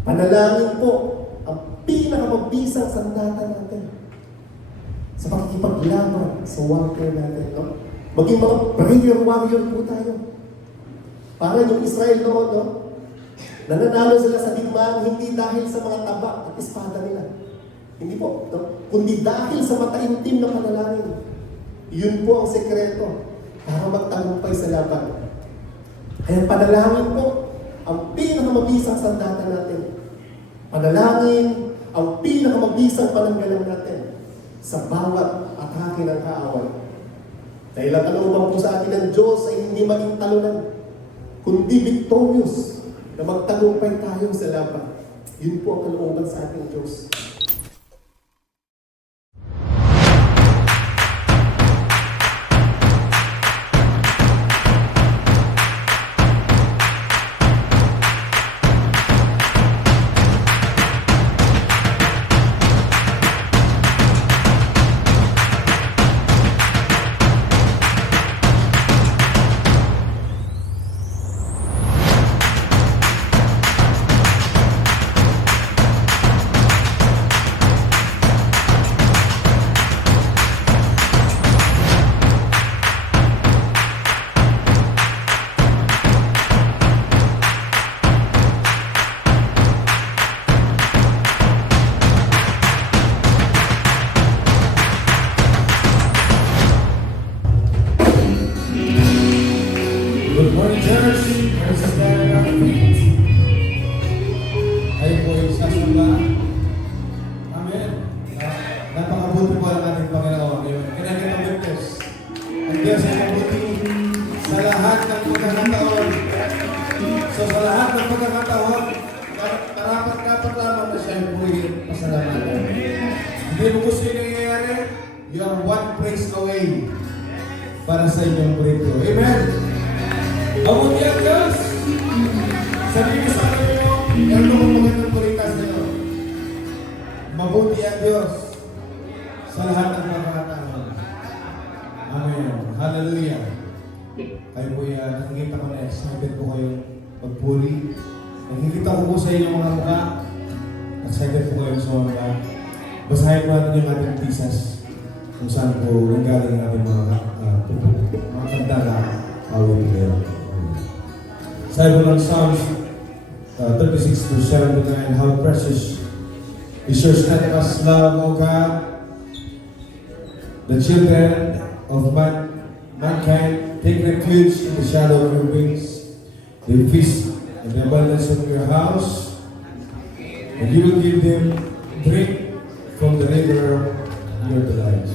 Panalangin po ang pinakamabisang sandata natin sa pakikipaglaban sa warfare natin, no? Maging mga prayer warrior po tayo. Para yung Israel noon, no? Nananalo sila sa digmaan hindi dahil sa mga tabak at espada nila. Hindi po, no? Kundi dahil sa mataimtim na panalangin. Yun po ang sekreto para magtagumpay sa laban. Kaya panalangin po ang pinakamabisang sandata natin. Panalangin ang pinakamabisang pananggalang natin sa bawat atake ng kaaway. Dahil ang kalooban po sa atin ng Diyos ay hindi maging talunan, kundi victorious na magtagumpay tayo sa laban. Yun po ang kalooban sa ating Diyos. Good morning, church. Let's stand on our feet. Kayo po yung sasamba. Amen. Napakabuti po ang ating Panginoon. Kinakita witness. Ang Diyos ay mabuti sa lahat ng pagkakataon. So sa lahat ng pagkakataon, karapat-dapat lamang na siya yung purihin pasalamatan. Hindi mo gusto yung nangyayari, you are one praise away para sa inyong breakthrough. Amen. Mabuti ang Diyos! Sabihin mo sa inyo, yan mo kung magandang kuritas nyo. Mabuti ang Diyos sa lahat ng pagkakataon. Amen. Hallelujah. Kayo po yan, nakikita ko na excited po kayong magpuri. Nakikita ko po sa inyo mga mukha. Excited po kayong sumamba. Basahin po natin yung ating thesis kung saan po nanggaling natin mga kanta na awit ngayon. Sabi po ng Psalms 36 to 7 to 9, how precious is your steadfast love, O God. The children of mankind take refuge in the shadow of your wings. They feast in the abundance of your house, and you will give them drink from the river of your delights.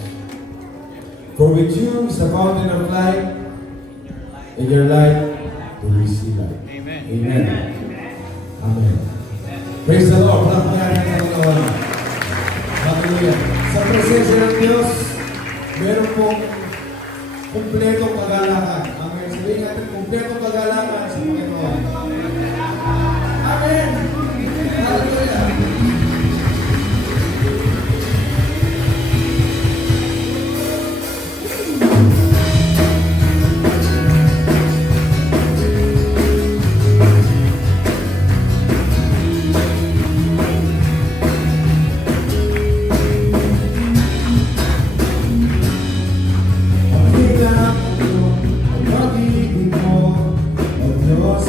For with you is the fountain of life, and your light to receive life. Amen. Amen. Amen. Praise the Lord. Hallelujah. Sa presensya ng Diyos, meron pong kumpletong kagalakan. Amen. Sabihin natin, kumpletong kagalakan sa Panginoon. Amen. Hallelujah. Pag-ibig mo, ang pag-ibig mo, ang Diyos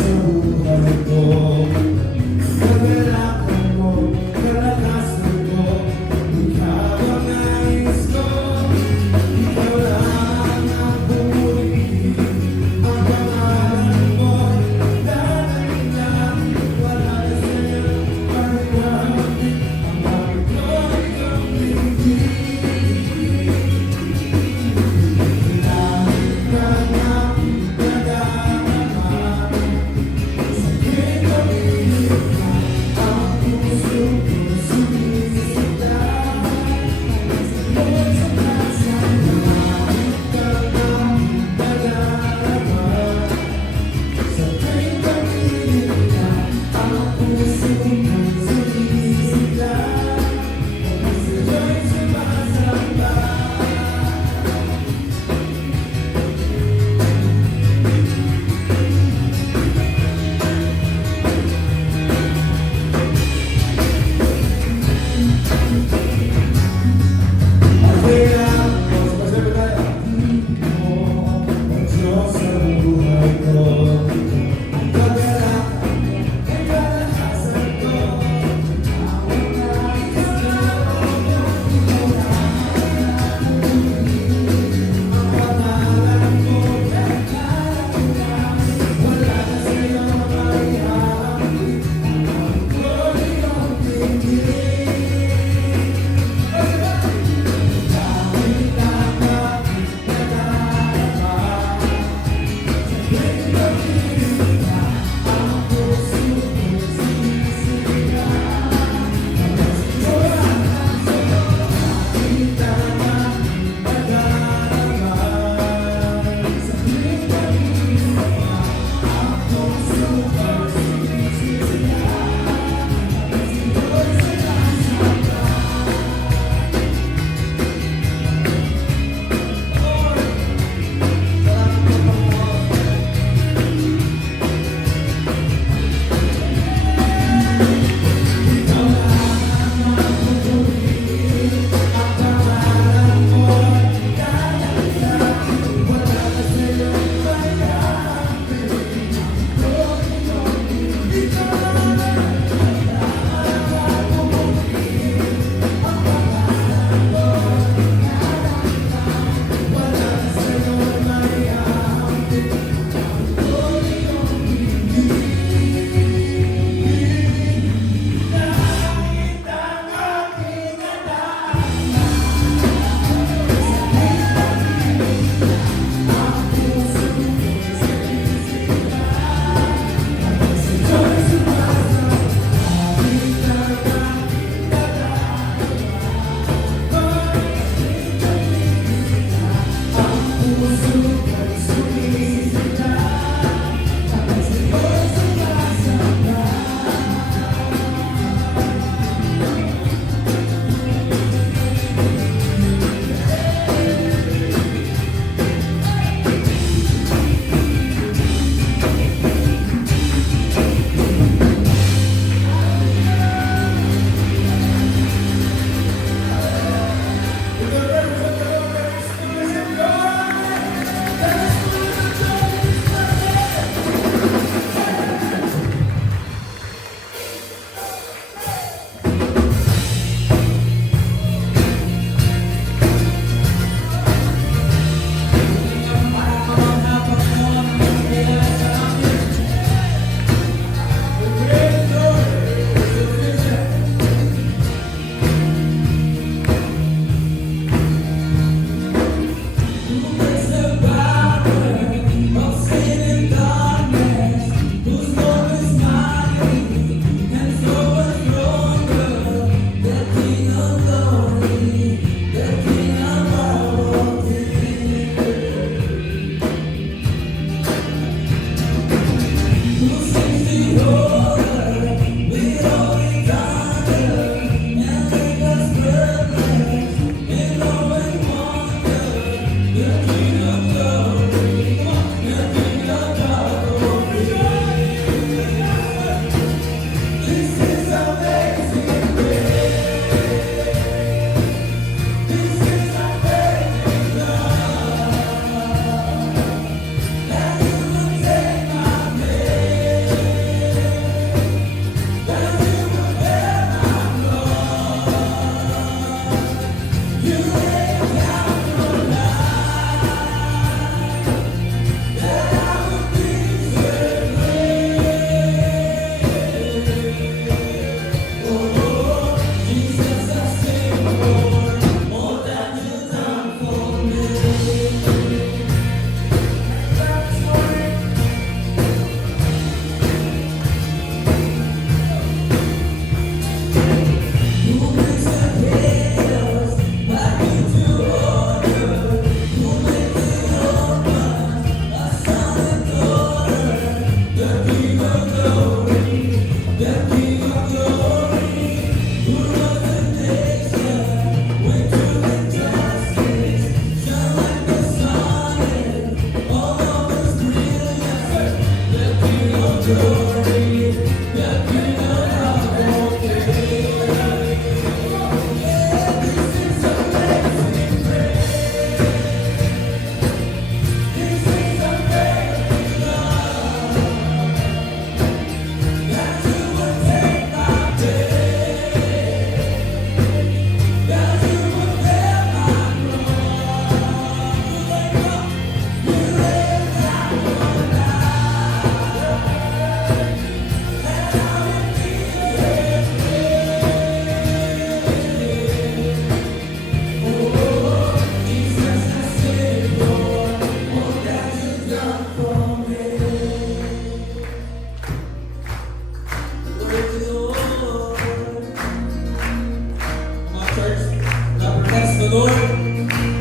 Bless the Lord,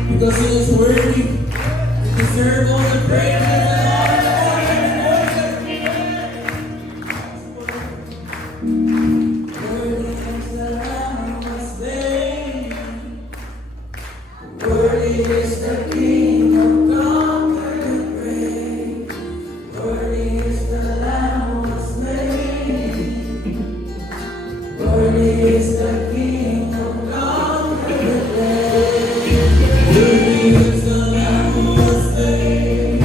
because He is worthy. He deserves all the praise and the honor. Worthy is the Lamb who was slain. Worthy is the King of conquering reign. Worthy is the Lamb who was slain. Worthy is the King of conquering reign. Worthy is the Lamb who was slain.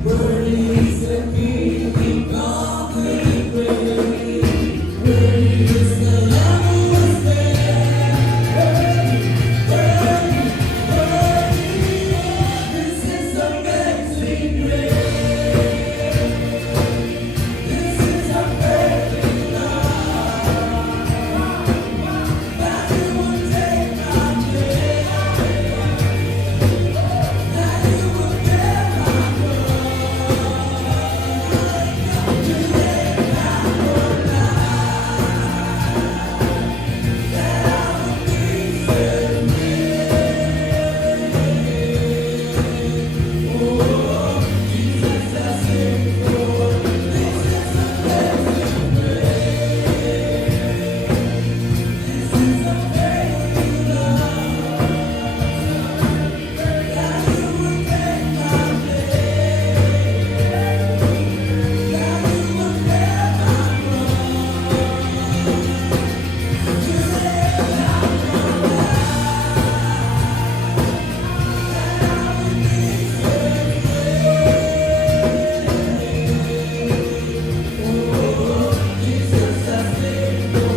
Worthy is the King of conquering reign. Worthy is the Lamb who was slain. This is amazing grace. This is amazing love. That you would take my place. That you would bear my cross. You lay down your life. That I would be set free. Oh, Jesus, I sing for. This is amazing grace. This is amazing love. That you would take my place. That you would bear my cross. You lay down your life. That I would be set free. Oh, Jesus, I sing for.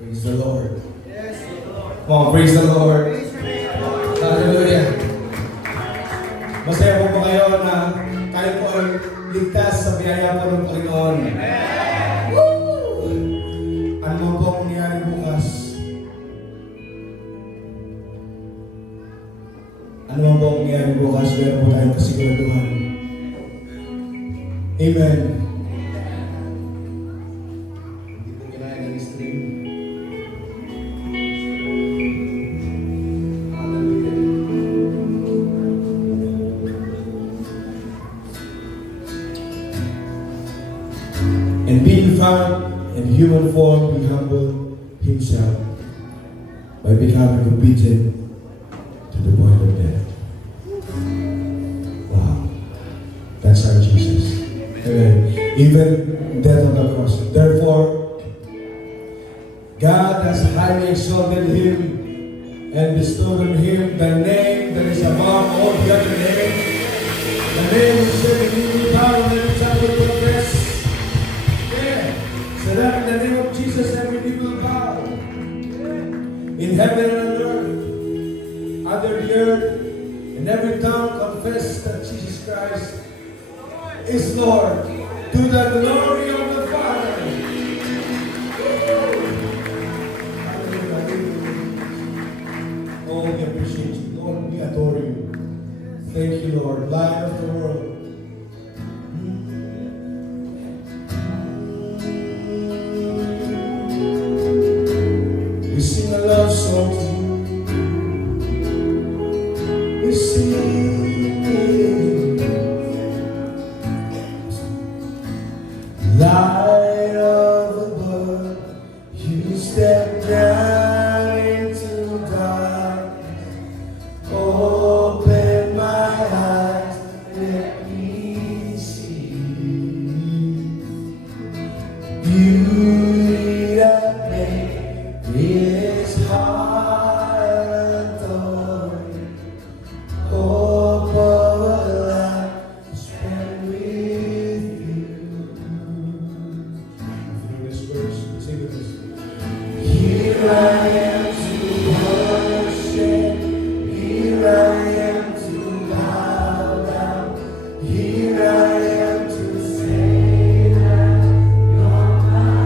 Praise the Lord. Come on, praise the Lord. Hallelujah. Masaya po ba kayo na tayo po ay ligtas sa biyaya po ng Panginoon? Woo! Ano man po ang mangyari bukas? Ano man po ang mangyari bukas? Meron po tayong kasiguraduhan. Amen. Hindi po kinaya ng stream. And being found in human form, he humbled himself by becoming obedient to the point of death. Wow. That's our Jesus. Amen. Even death on the cross. Therefore, God has highly exalted him and bestowed on him the name that is above all the other names. The name which is every knee will bow and every tongue will confess. So that in the name of Jesus, every knee will bow. In heaven and on earth, under the earth, and every tongue confess that Jesus Christ is Lord, to the glory of the Father. Oh, we appreciate you. Lord, we adore you. Thank you, Lord, Light of the world. We sing a love song to you. We sing Light of the world, you step down into darkness. Open my eyes, let me see beauty that made this heart adore you. Hope of a life spent with you. Through this verse, sing with us. Here I am to worship. Here I am to bow down. Here I am to say that you're my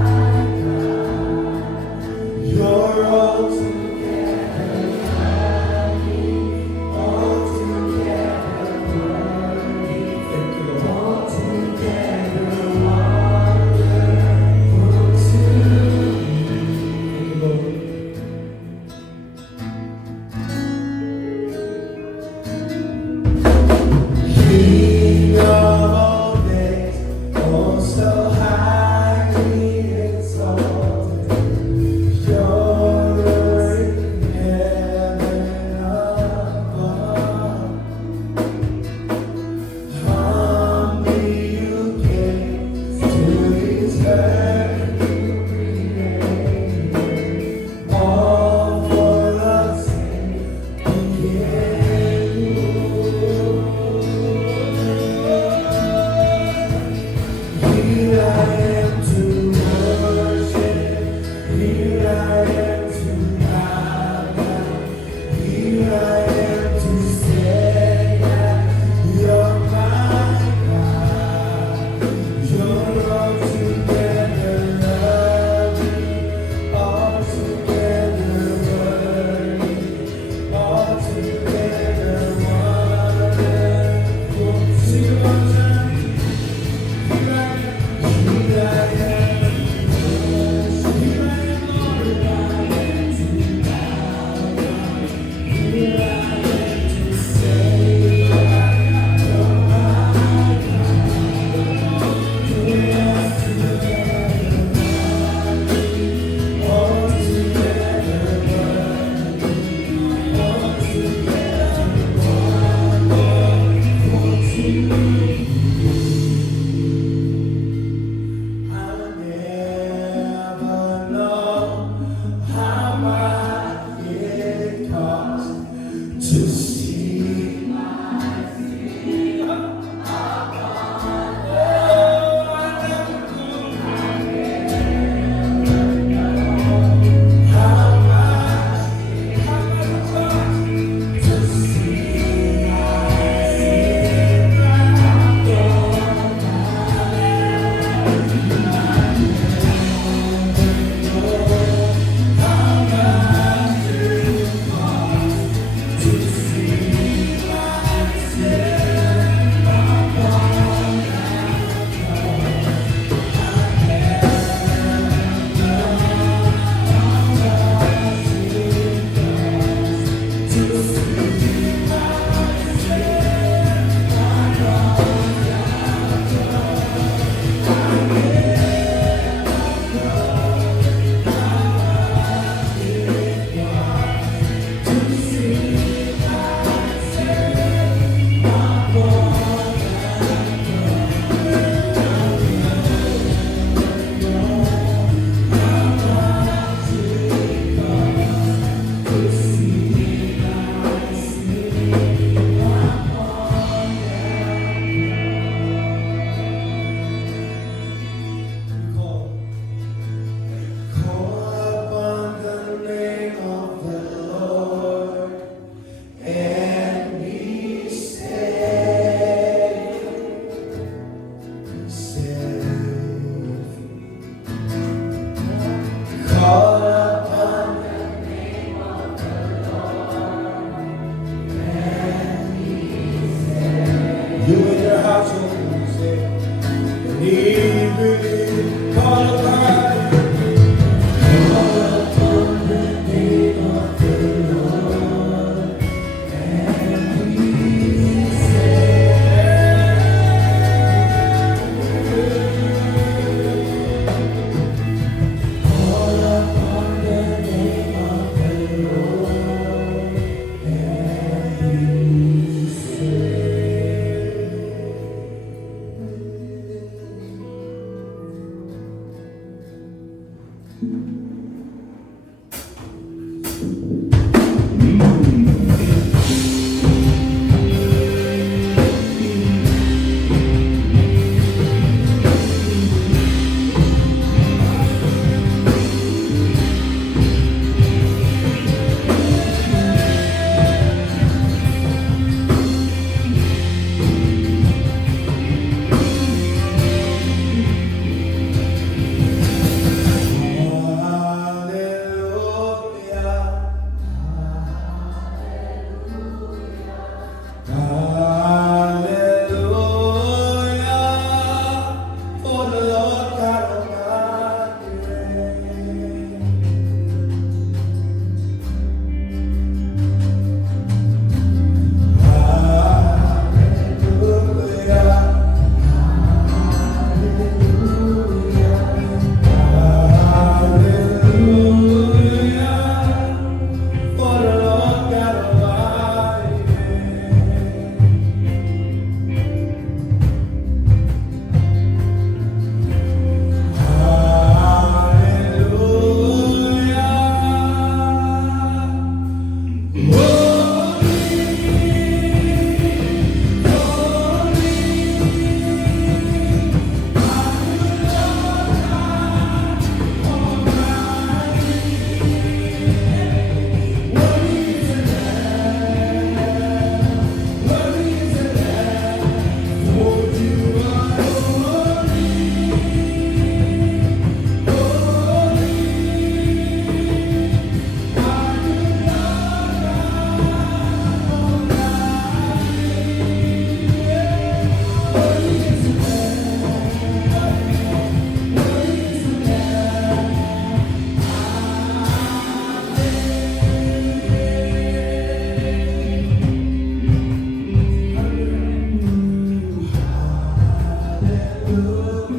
For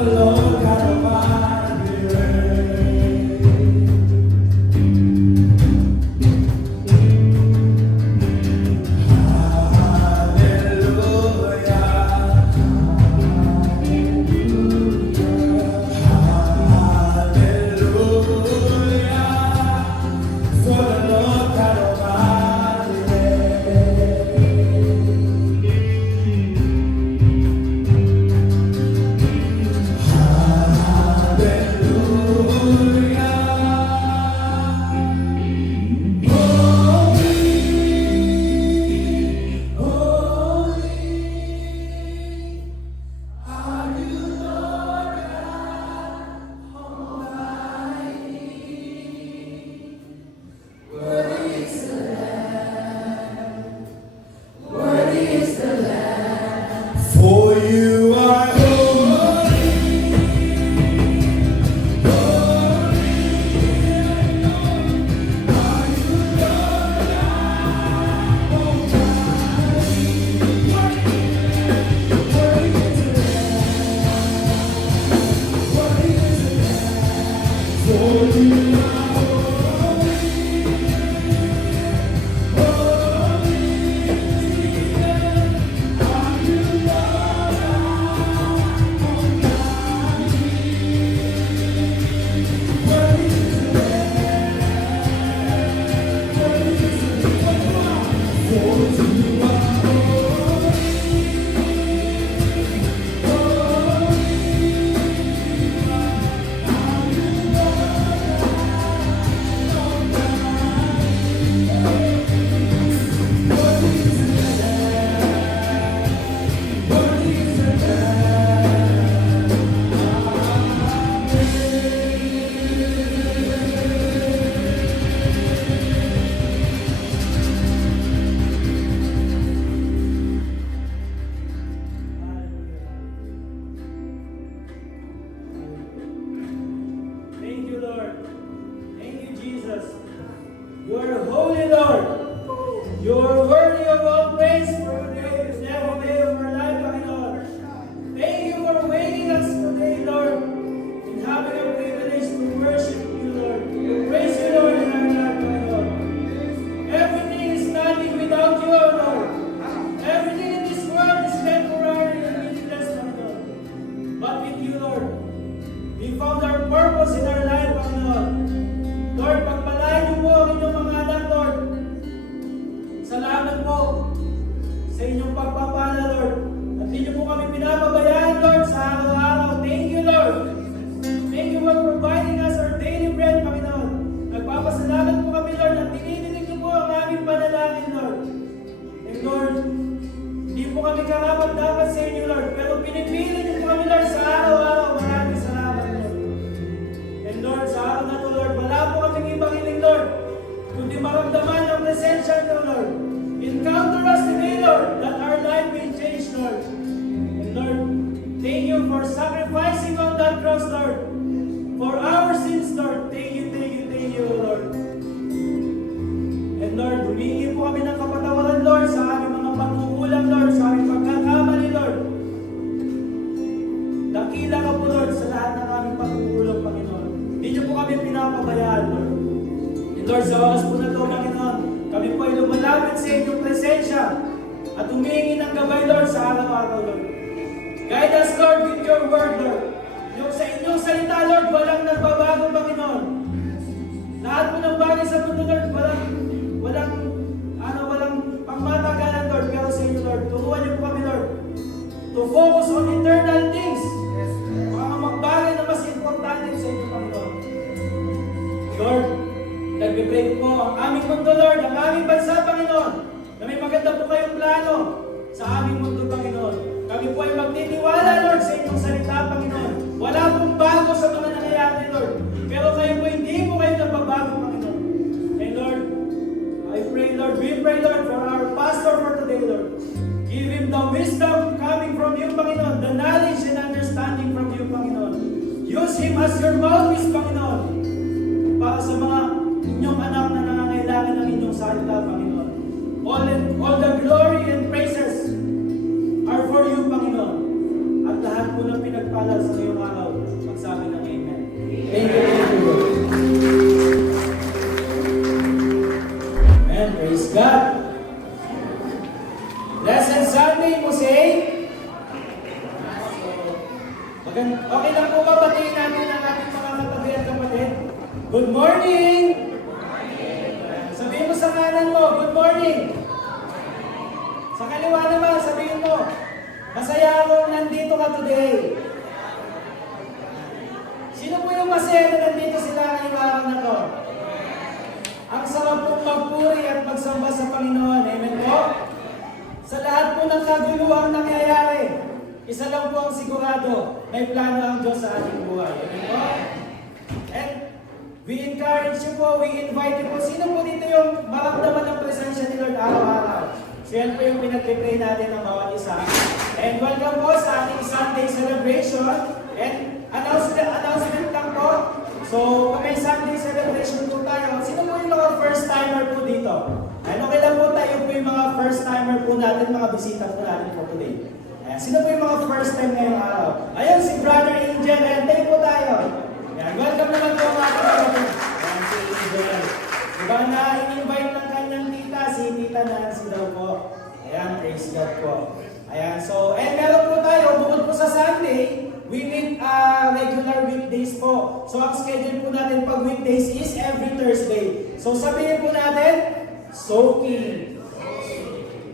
the Lord God Almighty reigns. For you are holy. Thank you, Lord. Thank you, Jesus. You are holy, Lord. You are worthy of all praise for today, this every day of our life, Panginoon. Thank you for waking us today, Lord, and having a privilege to worship you, Lord. Praise you, Lord, in our life, Panginoon. Everything is nothing without you, O Lord. Everything in this world is temporary and meaningless, Panginoon. But with you, Lord, we found our purpose in our life, Panginoon. Lord, pagpalain niyo po ang inyong mga anak, Lord. Salamat po sa inyong pagpapala, Lord. At hindi niyo po kami pinapabayaan, Lord, sa araw-araw. Thank you, Lord. Thank you for providing us our daily bread, Panginoon. Nagpapasalamat po kami, Lord, at tinidinig niyo po ang aming panalangin, Lord. And Lord, hindi po kami karapat-dapat sa inyo, Lord, pero pinipili niyo po kami, Lord, sa araw-araw. Maraming salamat, Lord. And Lord, sa araw na to, Lord, wala po kaming ibang hiling, Lord, kundi maramdaman ang presensya niyo, Lord. Encounter us today, Lord, that our life will change, Lord. And Lord, thank you for sacrificing on that cross, Lord, for our sins, Lord. Thank you, Lord. And Lord, humingi po kami ng kapatawaran, Lord, sa aming mga pagkukulang, Lord, sa aming pagkakamali, Lord. Dakila ka po, Lord, sa lahat ng aming pagkukulang, Panginoon. Hindi niyo po kami pinapabayaan, Lord. And Lord, sa oras po na ito, Panginoon, kami po ay lumalapit sa inyong presensya at humingi ng gabay, Lord, sa araw-araw, Lord. Guide us, Lord, with your word, Lord. Yung sa inyong salita, Lord, walang nagbabago, Panginoon. Lahat po ng bagay sa mundo, Lord, walang pangmatagalan, Lord. Pero sa inyo, Lord, turuan niyo po kami, Lord, to focus on eternal things. Mga magbagay na mas importante sa inyo, Panginoon. Lord, nagpipray po ang aming mundo, Lord, ang aming bansa, Panginoon, na may maganda po kayong plano sa aming mundo, Panginoon. Kami po ay magtitiwala, Lord, sa inyong salita, Panginoon. Wala pong bago sa mga nangyayari, Lord. Pero kayo po, hindi po kayo nagbabago, Panginoon. And Lord, I pray, Lord, we pray, Lord, for our pastor for today, Lord. Give him the wisdom coming from you, Panginoon, the knowledge and understanding from you, Panginoon. Use him as your mouthpiece, Panginoon, para sa mga inyong anak na iyong salita, Panginoon. All the glory and praises are for you, Panginoon. At lahat po ng pinagpala sa ngayong araw, magsabi ng Amen. Thank you, Lord. Amen. Praise God. Blessed Sunday, Mosey. Okay lang po ba batiin natin ang ating mga katabi at kapatid? Good morning! Sabihin mo sa kanan mo, good morning! Sa kaliwa naman, sabihin mo, masaya akong nandito ka today. Sino po yung masaya na nandito sila ngayong araw na to? Ang sarap pong magpuri at magsamba sa Panginoon. Amen po? Sa lahat po ng kaguluhang nangyayari, isa lang po ang sigurado, may plano ang Diyos sa ating buhay. Amen po? And we encourage you po, we invite you po. Sino po dito yung maramdaman ng presensya ni Lord araw-araw? So yan po yung pinag-pray natin ng bawat isa. And welcome po sa ating Sunday celebration. And announcement lang po. So kung may Sunday celebration po tayo, sino po yung mga first timer po dito? And okay lang po tayo po yung mga first timer po natin, mga bisita po natin po today. Ayan, sino po yung mga first time ngayong araw? Ayun, si Brother Angel. Ayan, tayo po tayo. Ayan, welcome naman po ang ating kapatid. Ayan, si Angel. Diba na in-invite ng kanyang tita, si Tita Nancy daw po. Ayan, praise God po. Ayan, so, and meron po tayo, bukod po sa Sunday, we meet regular weekdays po. So, ang schedule po natin pag weekdays is every Thursday. So, sabihin po natin, soaking.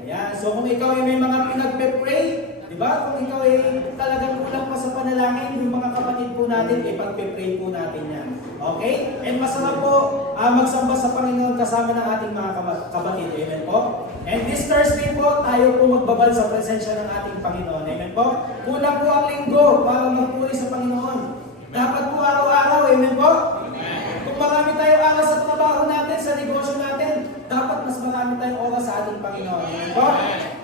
Ayan, so kung ikaw ay may mga pinagpe-pray, diba? Kung ikaw ay talagang kulang pa sa panalangin, yung mga kapatid po natin, ipagpe-pray po natin yan. Okay? And masarap po magsamba sa Panginoon kasama ng ating mga kapatid. Amen po? And this Thursday po, tayo po magbabal sa presensya ng ating Panginoon. Amen po? Kulang po ang linggo para magpuri sa Panginoon. Dapat po araw-araw. Amen po? Kung marami tayong oras sa trabaho natin, sa negosyo natin, dapat mas marami tayong oras sa ating Panginoon. Amen po?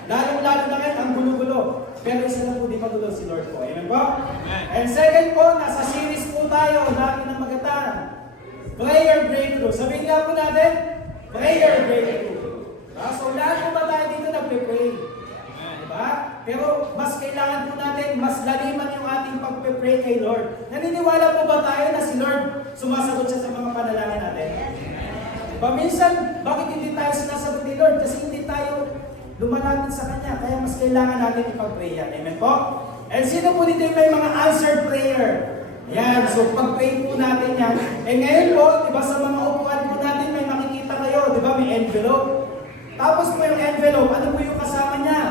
Lalong-lalo na ngayon ang gulo-gulo. Pero isa lang po di magulo si Lord po. Amen po? And second po, nasa series po tayo, natin ang magatan. Prayer breakthrough. Sabihin nga po natin, prayer breakthrough. So lahat po ba tayo dito nagpe-pray? Diba? Pero mas kailangan po natin, mas laliman yung ating pagpe-pray kay Lord. Naniniwala po ba tayo na si Lord sumasagot siya sa mga panalangin natin? Diba? Minsan, bakit hindi tayo sinasagot ni Lord? Kasi hindi tayo lumalapit sa Kanya. Kaya mas kailangan natin ipag-pray yan. Amen po? And sino po dito yung may mga answered prayer? Ayan, so pag-pray po natin yan. Eh ngayon po, diba sa mga upuan po natin, may makikita kayo, diba may envelope. Tapos po yung envelope, ano po yung kasama niya?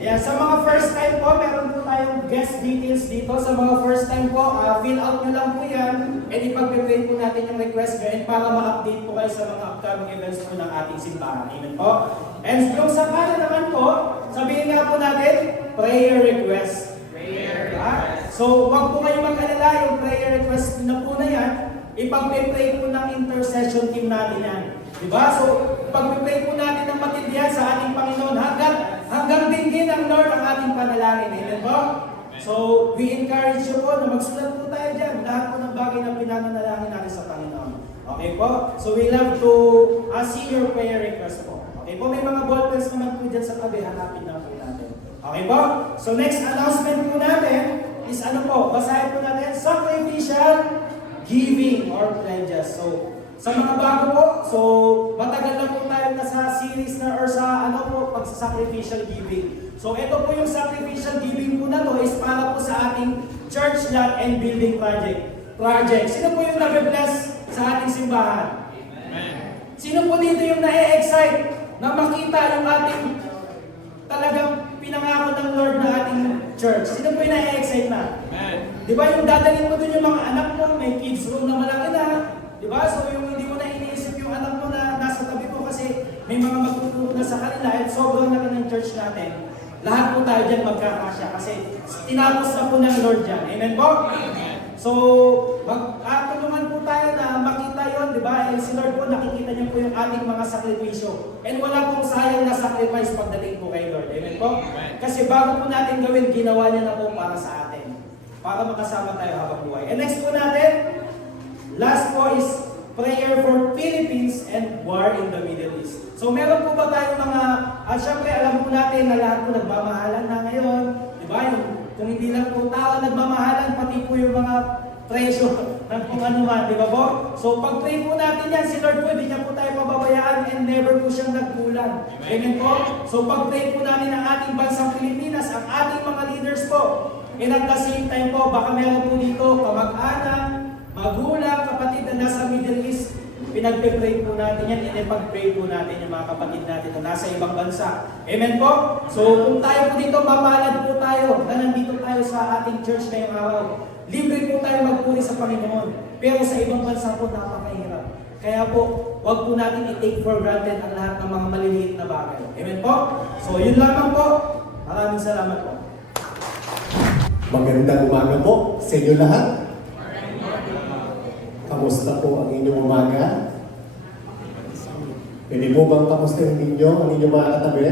Ayan, sa mga first time po, meron po tayong guest details dito. Sa mga first time po, fill out nyo lang po yan. And ipag-pray po natin yung request nyo para ma-update po kayo sa mga upcoming events po ng ating simbahan. Amen po? And yung sa kanan naman po, sabihin nga po natin, prayer request. Prayer request. So, wag po kayong mag-alala, yung prayer request na po na yan, ipag-pray po ng intercession team natin yan. Diba? So, pag-pray po natin ng matindihan sa ating Panginoon hanggang dinggin ng Lord ang ating panalangin. Amen po? So, we encourage you po na magsulat po tayo dyan. Lahat po ng bagay na pinananalangin natin sa Panginoon. Okay po? So, we love to see your prayer request po. Okay po? May mga ballpens naman po dyan sa tabi. Hanapin na po natin. Okay po? So, next announcement po natin is ano po? Basahin po natin, sacrificial giving or pledges. So, sa mga bago po, so matagal na po tayo nasa series na or sa ano po, pagsa-sacrificial giving. So ito po yung sacrificial giving po na to is para po sa ating church lot and building project. Sino po yung nabe-bless sa ating simbahan? Amen. Sino po dito yung na-excite na makita yung ating talagang pinangako ng Lord na ating church? Sino po yung na-excite na? Amen. Di ba yung dadalhin mo dun yung mga anak mo, may kids room na malaki na, diba? So yung hindi mo na iniisip yung anak mo na nasa tabi mo kasi may mga magtuturo na sa kanila at sobrang laki ng church natin. Lahat po tayo dyan magkakasya kasi tinapos na po ng Lord dyan. Amen po? Amen. So, tulungan po tayo na makita yon, di ba? And si Lord po, nakikita niyo po yung ating mga sakripisyo. And wala pong sayang na sacrifice pagdating po kay Lord. Amen po? Amen. Kasi bago po natin gawin, ginawa niya na po para sa atin. Para makasama tayo habang buhay. And next po natin, last po is prayer for Philippines and war in the Middle East. So meron po ba tayong mga, syempre alam po natin na lahat po nagmamahalan na ngayon, di ba? Kung hindi lang po tao nagmamahalan, pati po yung mga presyo ng kung ano man, di ba po? So pag-pray po natin yan, si Lord po, hindi niya po tayo pababayaan and never po siyang nagkulang. Amen po? So pag-pray po natin ang ating bansang Pilipinas, ang ating mga leaders po. And at the same time po, baka meron po dito kamag-anak, magulang, kapatid na nasa Middle East, pinagpe-pray po natin yan, inipag-pray po natin yung mga kapatid natin na nasa ibang bansa. Amen po? So kung tayo po dito, mapalad po tayo na nandito tayo sa ating church ngayong araw. Libre po tayo magpuri sa Panginoon. Pero sa ibang bansa po, napakahirap. Kaya po, wag po natin i-take for granted ang lahat ng mga maliliit na bagay. Amen po? So yun lamang po. Maraming salamat po. Magandang umaga po sa inyo lahat. Kamusta po ang inyong umaga? Pwede po bang kamustahin ninyo ang inyong mga katabi?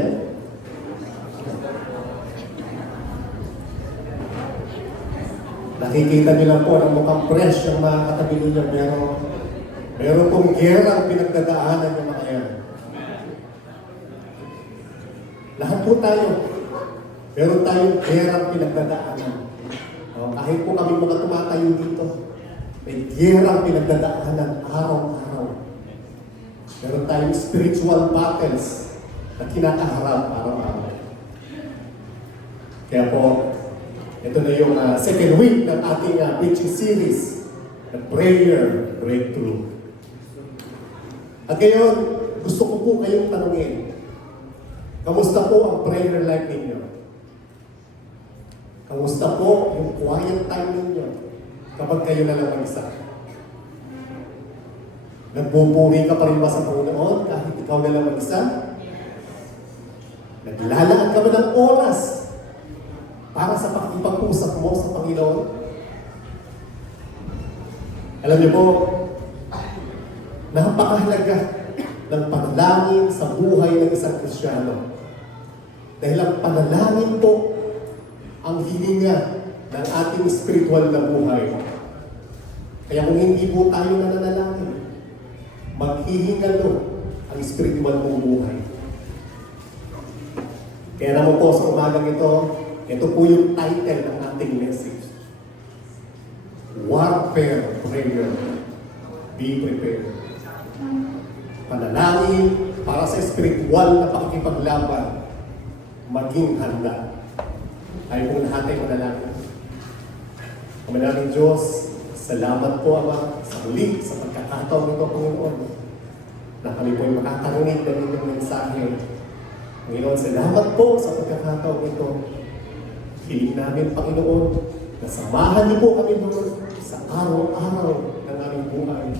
Nakikita niyo lang po na mukhang fresh ang mga katabi ninyo, pero meron pong gerang pinagdadaanan ng mga yan. Lahat po tayo, meron tayong gerang pinagdadaanan. Kahit po kami mga tumatayo dito, may gerang pinagdadaanan araw-araw. Meron tayong spiritual battles na kinakaharap araw-araw. Kaya po, ito na yung second week ng ating preaching series, The Prayer Breakthrough. At ngayon, gusto ko po kayong tanungin, kamusta po ang prayer life ninyo? Kamusta po yung quiet time ninyo kapag kayo na lang mag-isa? Nagpupuri ka pa rin ba sa Panginoon kahit ikaw na lang mag-isa? Naglalaan ka ba ng oras para sa pakikipag-usap mo sa Panginoon? Alam niyo po, napakahalaga ng panalangin sa buhay ng isang Kristiyano. Dahil ang panalangin po ang hininga ng ating spiritual na buhay. Kaya kung hindi po tayo nananalangin, maghihingalo ang spiritual mong buhay. Kaya naman po sa umagang ito po yung title ng ating message. Warfare Prayer. Be prepared. Panalangin para sa spiritual na pakikipaglaban. Maging handa. Ay kung lahat ay manalangin. Ama namin Diyos, salamat po Ama sa muli, sa pagkakataon nito Panginoon, na kami po ay makakarinig ng inyong mensahe. Panginoon, salamat po sa pagkakataon nito. Hiling namin Panginoon, na samahan niyo po kami doon sa araw-araw ng aming buhay.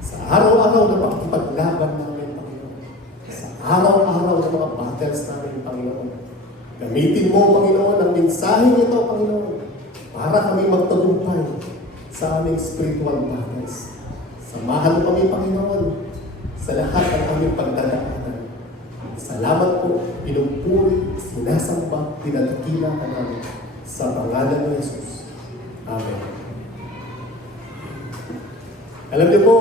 Sa araw-araw na pakikipaglaban namin Panginoon. Sa araw-araw ng mga battles namin Panginoon. Gamitin mo, Panginoon, ang mensahe nito, Panginoon, para kami magtagumpay sa aming spiritual battles. Samahan mo kami, Panginoon, sa lahat ng aming pagdadaanan. Salamat po, pinupuri, sinasamba, pinadakila ka namin sa pangalan ni Jesus. Amen. Alam niyo po,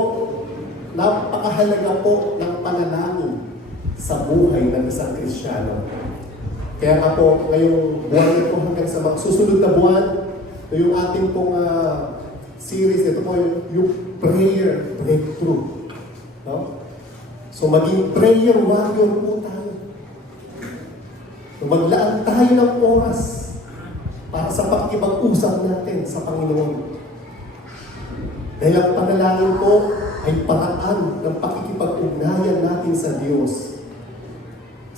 napakahalaga po ng panalangin sa buhay ng isang Kristiyano. Kaya nga po, ngayong buwan ito hanggang sa mga susunod na buwan, ito yung ating pong series, ito po yung prayer breakthrough. No? So maging prayer warrior po tayo. So maglaan tayo ng oras para sa pakikipag-usap natin sa Panginoon. Dahil ang panalangin po ay paraan ng pakikipag-ugnayan natin sa Diyos.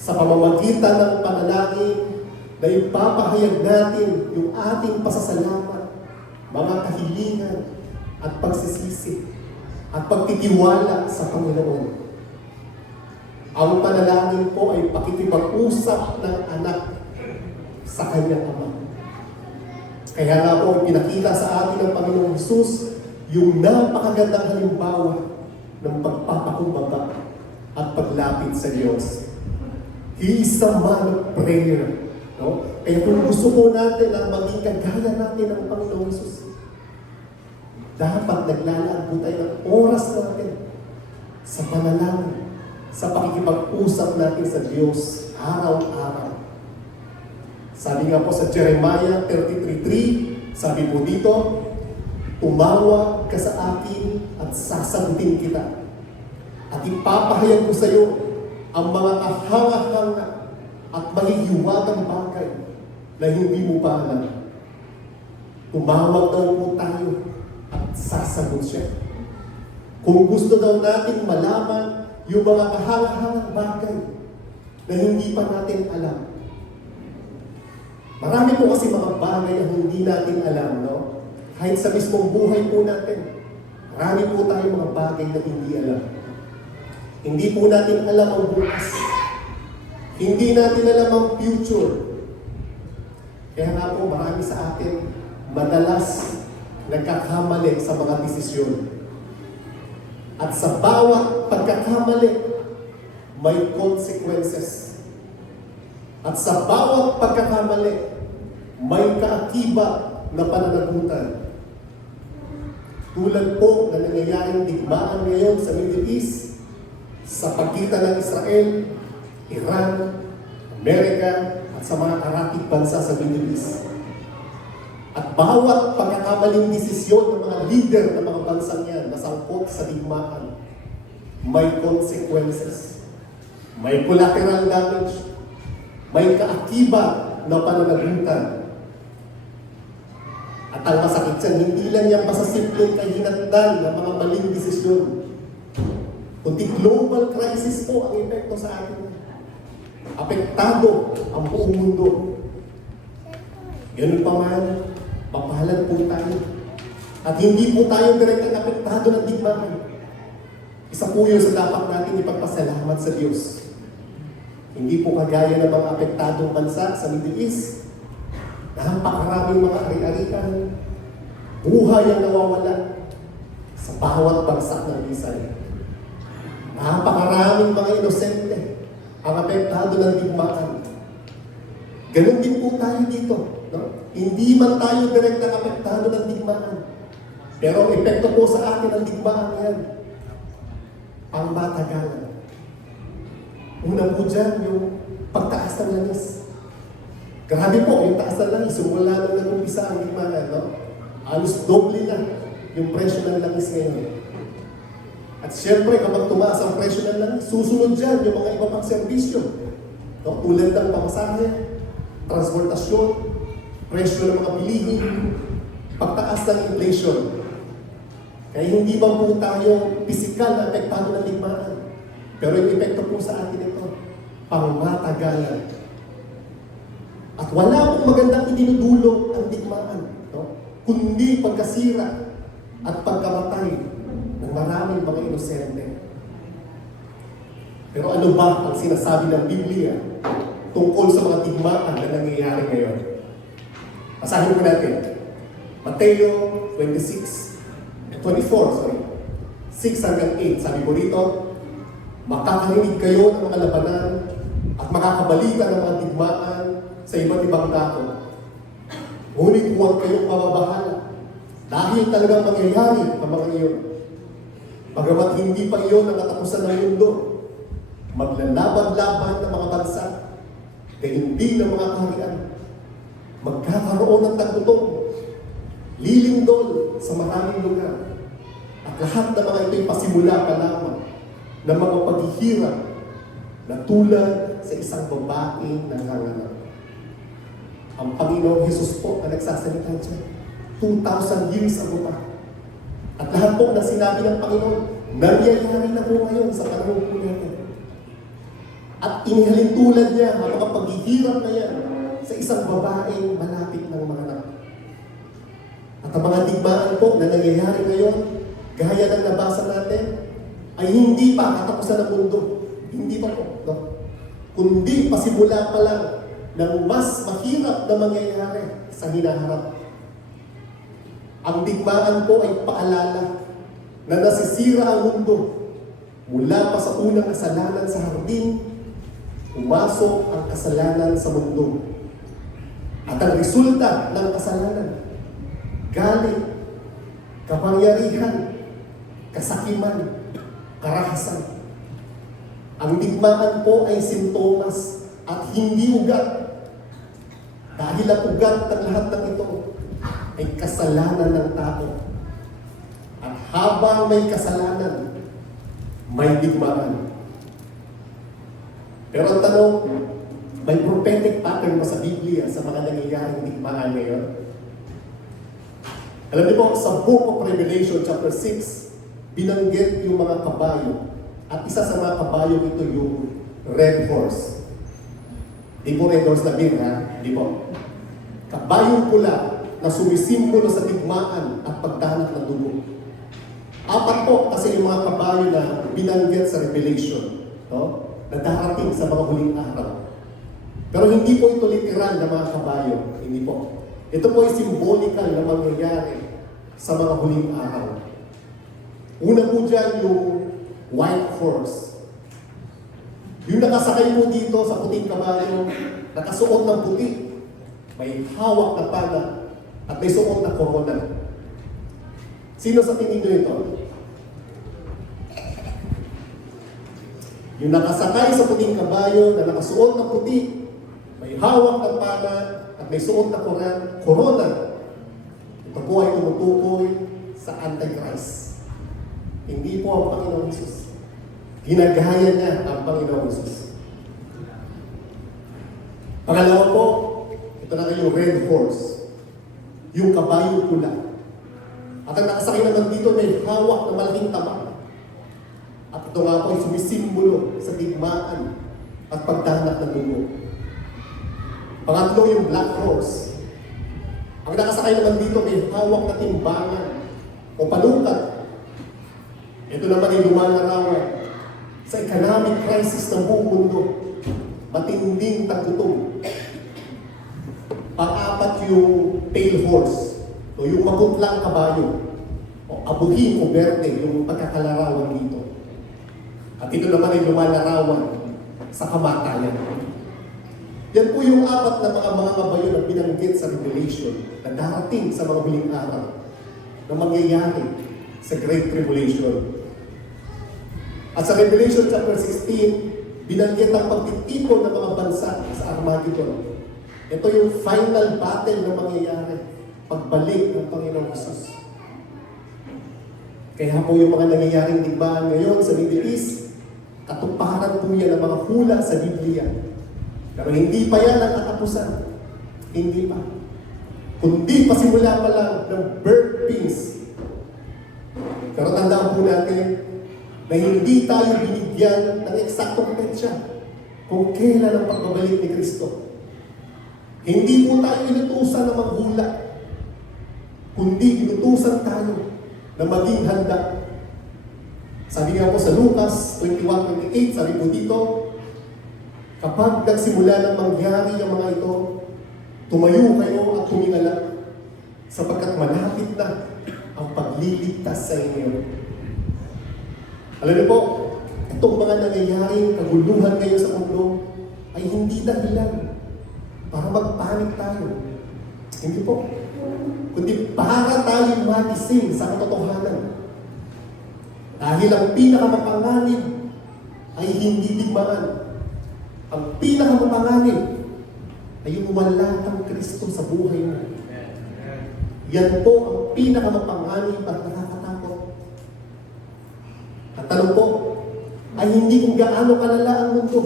Sa pamamagitan ng panalangin na ipapahayag natin yung ating pasasalamat, mga kahilingan at pagsisisi at pagtitiwala sa Panginoon. Ang panalangin po ay pakikipag-usap ng anak sa kanyang ama. Kaya nga po pinakita sa atin ng Panginoong Hesus yung napakagandang halimbawa ng pagpapakumbaba at paglapit sa Diyos. He is a man of prayer. No? Kaya kung gusto po natin na maging kagaya natin ng Panginoong Hesus, dapat naglalaan po tayo ng oras natin sa panalangin, sa pakikipag-usap natin sa Diyos araw-araw. Sabi nga po sa Jeremiah 33:3, sabi po dito, tumawag ka sa akin at sasagutin kita. At ipapahayag ko sa iyo ang mga kahanga-hanga at mahihiwagang bagay na hindi mo pa alam. Tumawag daw po tayo at sasagot siya. Kung gusto daw nating malaman yung mga kahanga-hangang bagay na hindi pa natin alam. Marami po kasi mga bagay na hindi natin alam, no? Kahit sa mismong buhay po natin, marami po tayong mga bagay na hindi alam. Hindi po natin alam ang bukas. Hindi natin alam ang future. Kaya nga po, marami sa atin madalas nagkakamali sa mga desisyon. At sa bawat pagkakamali, may consequences. At sa bawat pagkakamali, may kaakiba na pananagutan. Tulad po na nangyayaring digmaan ngayon sa Middle East, sa pagitan ng Israel, Iran, Amerika, at sa mga karatig bansa sa Middle East. At bawat pagkakamaling desisyon ng mga leader ng mga bansang yan na sangkot sa digmaan, may consequences. May collateral damage. May kaakiba na pananagutan. At ang masakit dyan, hindi lang yan basta simpleng kahinatnan ng mga maling desisyon. Kundi global crisis po ang epekto sa atin. Apektado ang buong mundo. Ganun pa man, mapahalan po tayo. At hindi po tayo direktang apektado ng digmaan. Isa po yun sa dapat natin ipagpasalamat sa Diyos. Hindi po kagaya ng mga apektadong bansa sa Middle East. Napakaraming mga ari-arian, buhay ang nawawala sa bawat bagsak ng Israel. Napakaraming mga inosente ang apektado ng digmaan. Ganun din po tayo dito. No? Hindi man tayo direktang apektado ng digmaan. Pero ang epekto po sa atin ng digmaan yan, ang matagalan. Una po dyan, yung pagtaas ng langis. Grabe po, yung taas ng langis, simula nang nag-umpisa ang digmaan, no? Halos doble na yung presyo ng langis ngayon. At siyempre, kapag tumaas ang presyo ng langis, susunod dyan yung mga iba pang serbisyo. No? Tulad ng pamasahe, transportasyon, presyo ng mga bilihin, pagtaas ng inflation. Kaya hindi ba po tayo pisikal na apektado ng digmaan? Pero yung epekto po sa atin ito, pangmatagalan. At wala pong magandang idinudulong ang digmaan, no? Kundi pagkasira at pagkamatay ng maraming mga inosente. Pero ano ba ang sinasabi ng Biblia tungkol sa mga digmaan na nangyayari ngayon? Basahin ko natin. Mateo 24, 6 hanggang 8. Sabi ko dito, makakarinig kayo ng mga labanan at makakabalita ng mga digmaan sa iba't ibang dako. Ngunit huwag kayong mababahala dahil talagang mangyayari ang mga iyon. Bagamat hindi pa iyon ang katapusan ng mundo, maglalaban-laban ng mga bansa, gayon ng mga kaharian, magkakaroon ng tagutong, lilindol sa maraming lugar, at lahat ng mga ito'y pasimula pa lamang ng mga paghihirap na tulad sa isang babaeng nanganganak. Ang Panginoong Jesus po ang nagsasalita dyan. 2,000 years ago pa. At lahat po na sinabi ng Panginoon, nangyayari na po ngayon sa panahon po natin. At inihalin tulad niya ang mga paghihirap na yan sa isang babaeng malapit ng mga anak. At ang mga digmaan po na nangyayari ngayon, gaya ng nabasa natin, ay hindi pa katapusan ng mundo. Hindi pa po. No? Kundi pasimula pa lang ng mas mahirap na mangyayari sa hinaharap. Ang digmaan po ay paalala na nasisira ang mundo. Mula pa sa unang kasalanan sa hardin, pumasok ang kasalanan sa mundo. At ang resulta ng kasalanan, galit, kapangyarihan, kasakiman, karahasan. Ang digmaan po ay sintomas at hindi ugat. Dahil ang ugat ng lahat ng ito ay kasalanan ng tao. At habang may kasalanan, may digmaan. Pero ang tanong, may prophetic pattern ba sa Biblia sa mga nangyayaring digmaan ngayon? Alam niyo po, sa Book of Revelation chapter 6, binanggit yung mga kabayo. At isa sa mga kabayo ito yung red horse. Di po red horse na beer, ha? Di po. Kabayong pula na sumisimbolo sa digmaan at pagdanak ng dugo. Apat po kasi yung mga kabayo na binanggit sa Revelation, no? Na darating sa mga huling araw. Pero hindi po ito literal na mga kabayo. Hindi po. Ito po ay symbolical na mangyayari sa mga huling araw. Una po dyan yung white horse. Yung nakasakay po dito sa puting kabayo, nakasuot ng puti, may hawak na pala, at may suot na korona. Sino sa tingin nyo ito? Yung nakasakay sa puting kabayo na nakasuot ng puti, may hawak ng pala, at may suot na korona. Ito po ay tumutukoy sa Antichrist. Hindi po ang Panginoon Jesus. Ginagaya niya ang Panginoon Jesus. Pangalawa po, ito na yung red horse. Yung kabayo pula. At ang nakasakay naman dito may hawak na malaking tama. At ito nga po ay sumisimbolo sa digmaan at pagdanak ng dugo. Pangatlo yung black horse. Ang nakasakay naman dito may hawak na timbangan o panukat. Ito naman ay lumalarawan sa economic crisis ng buong mundo. Matinding tagutong. Pang-apat yung pale horse o yung maputlang kabayo o abuhin o berde yung pagkakalarawan dito. At ito naman ay lumalarawan sa kamatayan. Yan po yung apat na mga kabayo na binanggit sa Revelation na darating sa mga huling araw na mangyayari sa Great Tribulation. At sa Revelation chapter 16, binanggit ang pagtitipon ng mga bansa sa Armageddon. Ito yung final battle na mangyayari, pagbalik ng Panginoong Jesus. Kaya po yung mga nangyayaring digmaan ngayon sa Middle East, katuparan po yan ng mga hula sa Biblia. Pero hindi pa yan ang katapusan. Hindi pa. Kundi pasimula pa lang ng birth pains. Pero tandaan po natin, na hindi tayo binigyan ng eksaktong petsa kung kailan ang pagbabalik ni Kristo. Hindi po tayo inutusan na maghula, kundi inutusan tayo na maging handa. Sabi nga po sa Lucas 21:28, sabi po dito, kapag nagsimula ng mangyari ang mga ito, tumayo kayo at tumingala, sapagkat malapit na ang pagliligtas sa inyo. Alam niyo po, itong mga nangyayaring kaguluhan ngayon sa mundo ay hindi dahilan para magpanik tayo. Hindi po. Kundi para tayo magising sa katotohanan. Dahil ang pinakamapanganib ay hindi digmaan. Ang pinakamapanganib ay yung wala kang Kristo sa buhay mo. Yan po ang pinakamapanganib at nakakatakot. Ang tanong po, ay hindi kung gaano kalala ang mundo.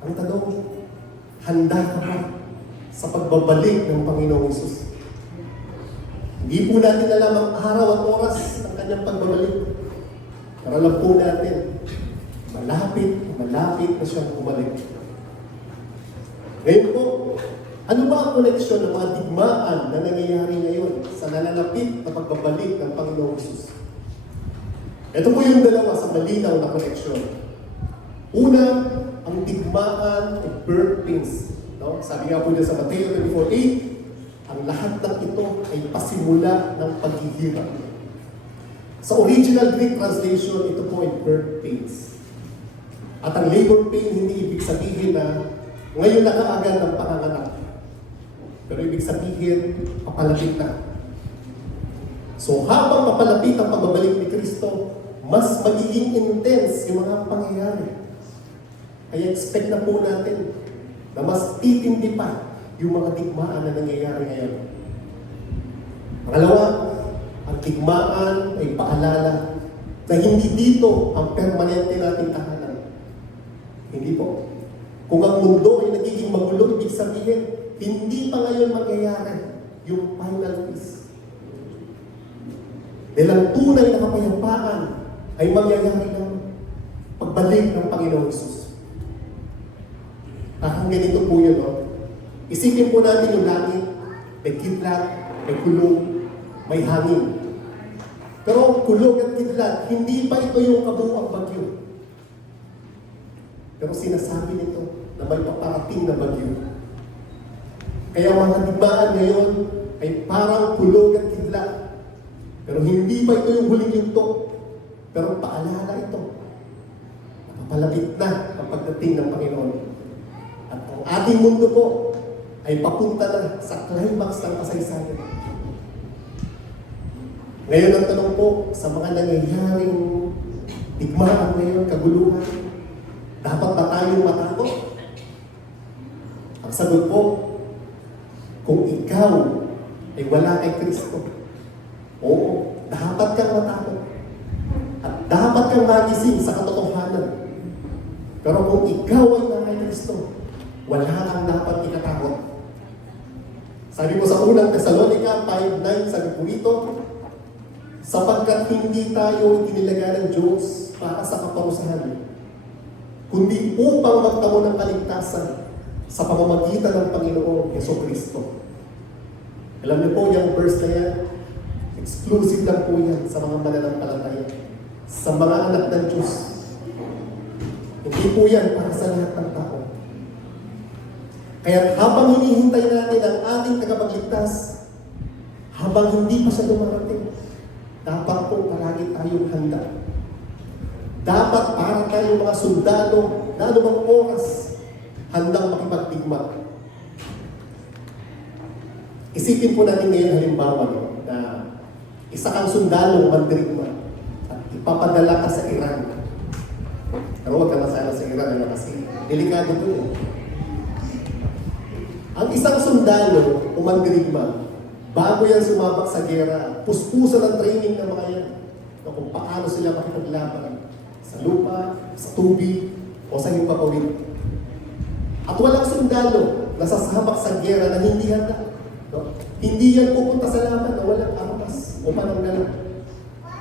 Ang tanong, handa ka ba sa pagbabalik ng Panginoong Hesus? Hindi po natin alam ang araw at oras ng kanyang pagbabalik. Pero alam po natin, malapit na siyang bumalik. Ngayon po, ano ba ang koneksyon ng mga digmaan na nangyayari ngayon sa nalalapit na pagbabalik ng Panginoong Hesus? Ito po yung dalawa sa malinaw na koneksyon. Una, ang digmaan o birth pains. No? Sabi nga po dyan sa Mateo 24:8, ang lahat ng ito ay pasimula ng paghihirap. Sa original Greek translation, ito po ay birth pains. At ang labor pain, hindi ibig sabihin na ngayon na kaagad ng panganganak. Pero ibig sabihin, papalapit na. So habang papalapit ang pagbabalik ni Kristo, mas magiging intense yung mga pangyayari. Kaya expect na po natin na mas titindi pa yung mga digmaan na nangyayari ngayon. Pangalawa, ang digmaan ay paalala na hindi dito ang permanente nating tahanan. Hindi po. Kung ang mundo ay nagiging magulo, ibig sabihin, hindi pa ngayon mangyayari yung final peace. Dahil ang tunay na kapayapaan ay mangyayari ng pagbalik ng Panginoong Hesus. Ang ganito po yun, no? Isipin po natin yung langit, may kidlat, may kulong, may hangin. Pero ang kulong at kidlat, hindi pa ito yung kabuuang bagyo. Pero sinasabi nito na may paparating na bagyo. Kaya mga digmaan ngayon ay parang kulong at kidlat. Pero hindi pa ito yung huling yunto. Pero paalala ito. Nakapalapit na ang pagdating ng Panginoon. At ang ating mundo po ay papunta na sa climax ng kasaysayan. Ngayon ang tanong po sa mga nangyayaring digmaan ngayon, kaguluhan, dapat ba tayong matakot? Ang sagot po, kung ikaw ay wala kay Kristo, oo, dapat kang matakot. At dapat kang magising sa katotohanan. Pero kung ikaw ay na kay Kristo, wala kang dapat ikatakot. Sabi ko sa unang Thessalonica 5:9, sabi ko ito, sapagkat hindi tayo itinalaga ng Diyos para sa kaparusahan, kundi upang magtamo ng kaligtasan sa pamamagitan ng Panginoong Jesucristo. Alam niyo po, yung verse na yan, exclusive lang po yan sa mga mananampalataya, sa mga anak ng Diyos. Hindi po yan para sa lahat ng tao. Kaya habang hinihintay natin ang ating tagapagligtas, habang hindi pa siya dumarating, dapat po palagi tayong handa. Dapat para tayong mga sundalo, na anumang oras, handang makipagdigma. Isipin po natin ngayon halimbawa na isa kang sundalo mandirigma at ipapadala ka sa Iran. Pero huwag ka masala sa Iran kasi delikado po yun. Ang isang sundalo o mandirigma, bago yan sumabak sa gera, puspusan ng training ng mga yan na kung paano sila makipaglaban sa lupa, sa tubig, o sa himpapawid. At walang sundalo na sasabak sa gera na hindi handa. No? Hindi yan pupunta sa laban na walang armas o pananggalang.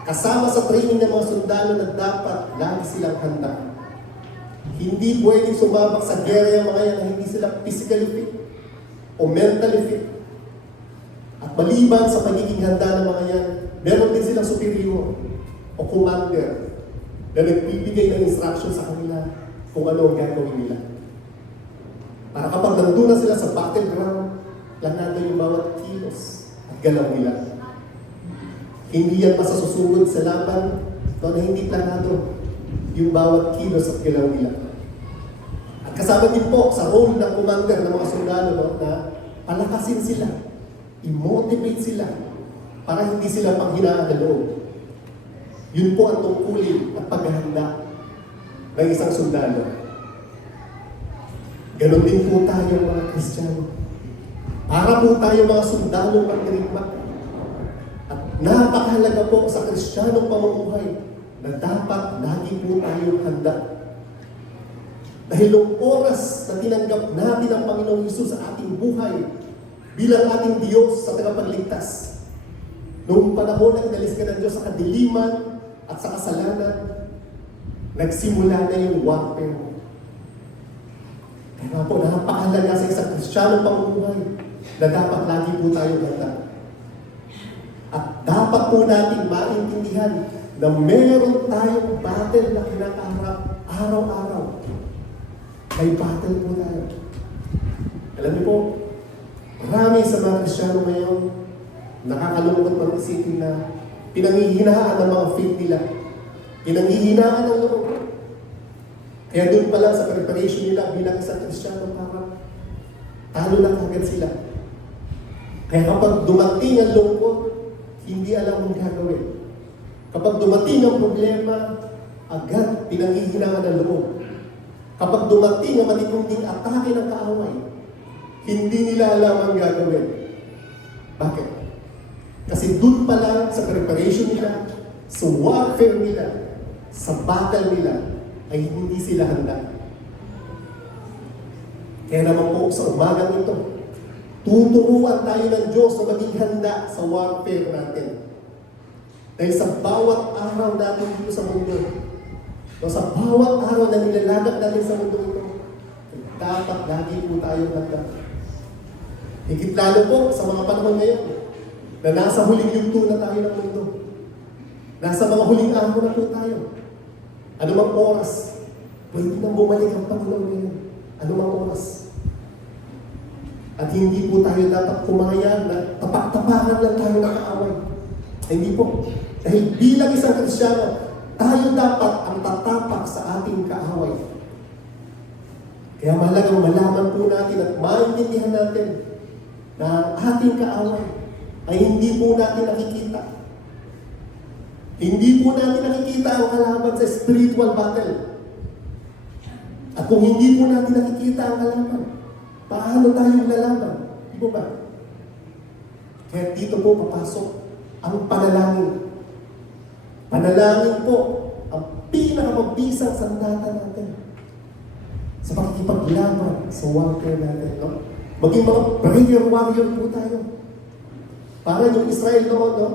Kasama sa training ng mga sundalo na dapat lagi silang handa. Hindi pwedeng sumabak sa gera yung mga yan na hindi sila physically fit o mentally fit. At maliban sa pagiging handa ng mga yan, meron din silang superior o commander na nagbibigay ng instruction sa kanila kung ano ang gagawin nila. Para kapag nandun na sila sa battleground, planado yung bawat kilos at galaw nila. Hindi yan masasusugod sa laban na hindi planado yung bawat kilos at galaw nila. At kasama din po sa role ng commander ng mga sundalo, no, na palakasin sila, i-motivate sila para hindi sila panghinaan na loob. Yun po ang tungkulin at paghahanda ng isang sundalo. Ganon din po tayo mga Kristiyano. Para po tayo mga sundalo magdirigma. At napakahalaga po sa Kristiyanong pamumuhay na dapat lagi po tayong handa. Dahil noong oras na tinanggap natin ang Panginoong Hesus sa ating buhay bilang ating Diyos sa tagapagligtas, noong panahon na inalis ka ng Diyos sa kadiliman at sa kasalanan, nagsimula na yung warfare mo. Kaya po, napakahalaga sa isang Kristiyano pamumuhay na dapat lagi po tayong handa. At dapat po natin maintindihan na meron tayong battle na kinakaharap araw-araw. May battle po tayo. Alam niyo po, marami sa mga Kristiyano ngayon nakakalungkot ng isipin na pinanghihinaan ng mga faith nila. Pinanghihinaan ng loob. Kaya doon pa lang sa preparation nila bilang isang Kristiyano, para talo na kagad sila. Kaya kapag dumating ang lungkot, hindi alam ang gagawin. Kapag dumating ang problema, agad pinanghihinangan ng loob. Kapag dumating ang matitinding atake ng kaaway, hindi nila alam ang gagawin. Bakit? Kasi dun pa lang sa preparation nila, sa warfare nila, sa battle nila, ay hindi sila handa. Kaya naman po sa umagang ito, tuturuan tayo ng Diyos na maging handa sa warfare natin. Dahil sa bawat araw natin dito sa mundo, sa bawat araw na nilalagak natin sa mundo ito, dapat lagi po tayong handa. Higit lalo po sa mga panahon ngayon, na nasa huling yugto na tayo ng mundo. Nasa mga huling araw na po tayo. Ano mang oras, pwede nang bumalik ang Panginoon ngayon. Ano mang oras. At hindi po tayo dapat kumayag na tapak-tapakan lang tayo ng kaaway. Hindi po. Dahil bilang isang Kristiyano, tayo dapat ang tatapak sa ating kaaway. Kaya mahalagang malaman po natin at maintindihan natin na ang ating kaaway ay hindi po natin nakikita. Hindi po natin nakikita ang kalaban sa spiritual battle. At kung hindi po natin nakikita ang kalaban, paano tayo lalaban? Di ba ba? Kaya dito po papasok ang panalangin. Panalangin po ang pinakamabisang sandata natin sa pakikipaglaban sa warfare natin. No? Maging mga prayer warrior po tayo. Para yung Israel noon, no?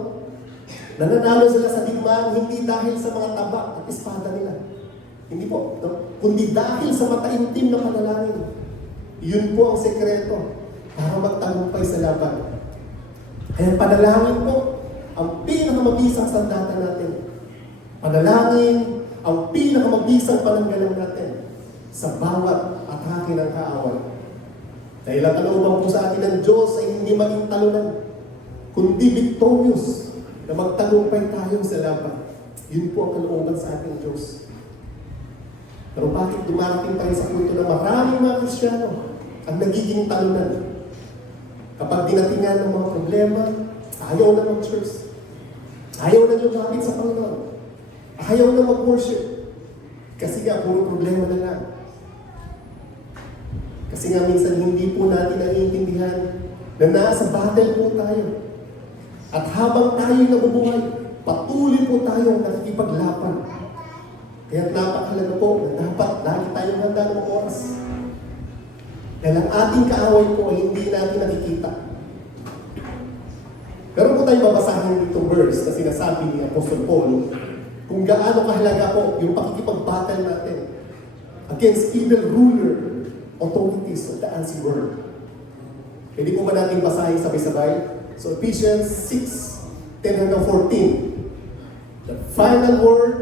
Nananalo sila sa digmaan hindi dahil sa mga tabak at espada nila. Hindi po, no? Kundi dahil sa mataimtim na panalangin. Yun po ang sekreto para magtagumpay sa laban. Kaya panalangin po ang pinakamabisang sandata natin. Panalangin ang pinakamabisang pananggalang natin sa bawat atake ng kaaway. Dahil ang kalooban po sa atin ng Diyos ay hindi maging talunan, kundi victorious na magtagumpay tayo sa laban. Yun po ang kalooban sa ating Diyos. Pero bakit dumarating tayo sa punto na maraming mga Kristiyano ang nagiging talunan? Kapag dinatingan ng mga problema, ayaw na mag-church. Ayaw na lumapit sa Panginoon. Ayaw na mag-worship. Kasi nga, puro problema na lang. Kasi nga minsan hindi po natin naiintindihan na nasa battle po tayo. At habang tayo nabubuhay, patuloy po tayong nakikipaglaban. Kaya napakahalaga po na dapat lagi tayong handa ng oras. Dahil ang ating kaaway po ay hindi natin nakikita. Pero po tayo babasahin dito verse na sinasabi ni Apostle Paul kung gaano kahalaga po yung pakikipag-battle natin against evil ruler authorities of the unseen world. Pwede po ba natin basahin sabay-sabay? So Ephesians 6:10-14. The final word.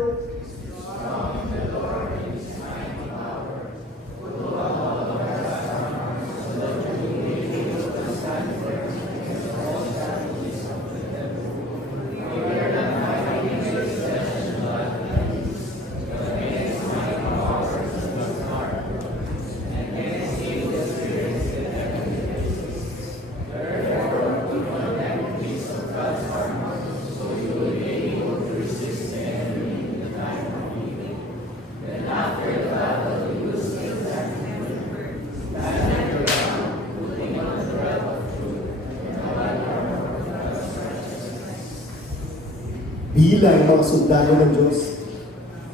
Bilang mga sundalo ng Diyos,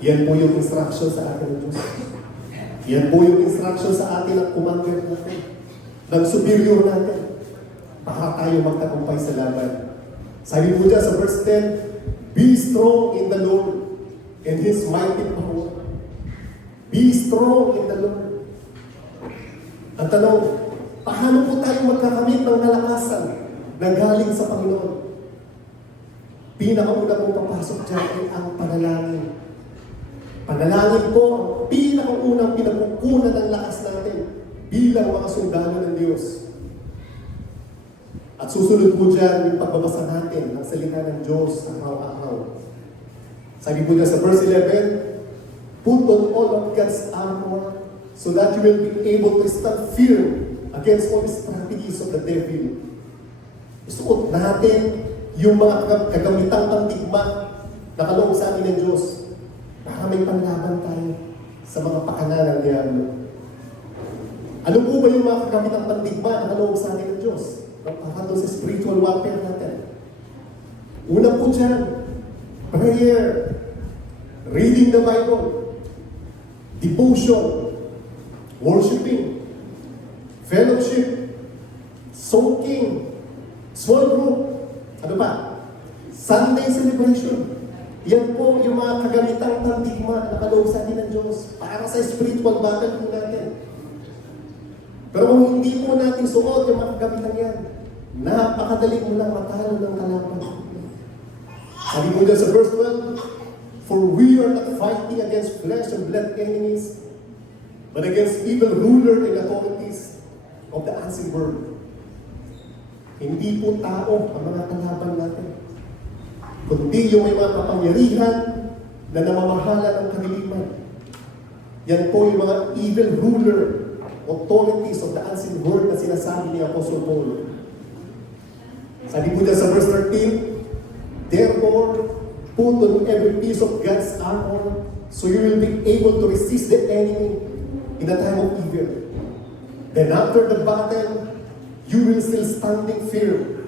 yan po yung instruction sa atin ng Diyos. Yan po yung instruction sa atin ng commander natin, ng superior natin, para tayo magtagumpay sa laban. Sabi po dyan sa verse 10, be strong in the Lord and His mighty power. Be strong in the Lord. Ang tanong, paano po tayo magkakamit ng kalakasan na galing sa Panginoon? Pinakauna pong papasok dyan ay ang panalangin. Panalangin po ang pinakaunang pinagkukunan ng lakas natin bilang mga sundalo ng Diyos. At susunod po dyan yung pagbabasa natin ng salita ng Diyos araw-araw. Sabi po dyan sa verse 11, put on all of God's armor so that you will be able to stand firm against all the strategies of the devil. Isuot natin yung mga kagamitang pandigma nakaloob sa atin ng Diyos para may panlaban tayo sa mga pakana ng diablo. Ano po ba yung mga kagamitang pandigma na nakaloob sa atin ng Diyos? Para doon sa spiritual warfare natin. Una po dyan, prayer, reading the Bible, devotion, worshiping, fellowship, soaking, small group, ano pa? Sunday celebration. Yan po yung mga kagamitang pandigma na nakaloob sa atin ng Diyos para sa spiritual battle po natin. Pero kung hindi po natin suot yung mga kagamitang yan, napakadali mo lang matalo ng kalaban. Sabi mo dyan sa verse 12, "For we are not fighting against flesh and blood enemies, but against evil ruler and authorities of the unseen world." Hindi po tao ang mga kalaban natin, kundi yung may mga kapangyarihan na namamahala ng kadiliman. Yan po yung mga evil ruler, authorities of the unseen world na sinasabi ni Apostle Paul. Sabi po dyan sa verse 13, "Therefore, put on every piece of God's armor, so you will be able to resist the enemy in the time of evil. Then after the battle, you will still standing firm."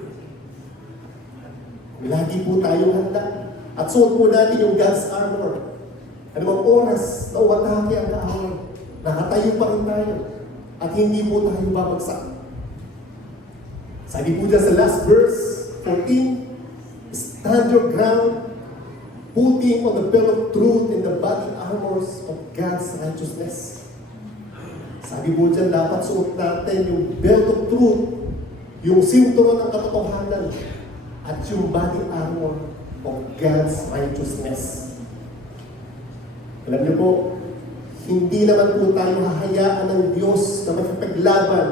Lagi po tayong handa. At suot po natin yung God's armor. Ano bang oras na umatake ang kaaway, nakatayo pa rin tayo. At hindi po tayo babagsak. Sabi po dyan sa last verse, 14, "Stand your ground, putting on the belt of truth in the body armors of God's righteousness." Sabi po dyan, dapat suot natin yung belt of truth, yung sinturon ng katotohanan, at yung body armor of God's righteousness. Alam niyo po, hindi naman po tayo hahayaan ng Diyos na makipaglaban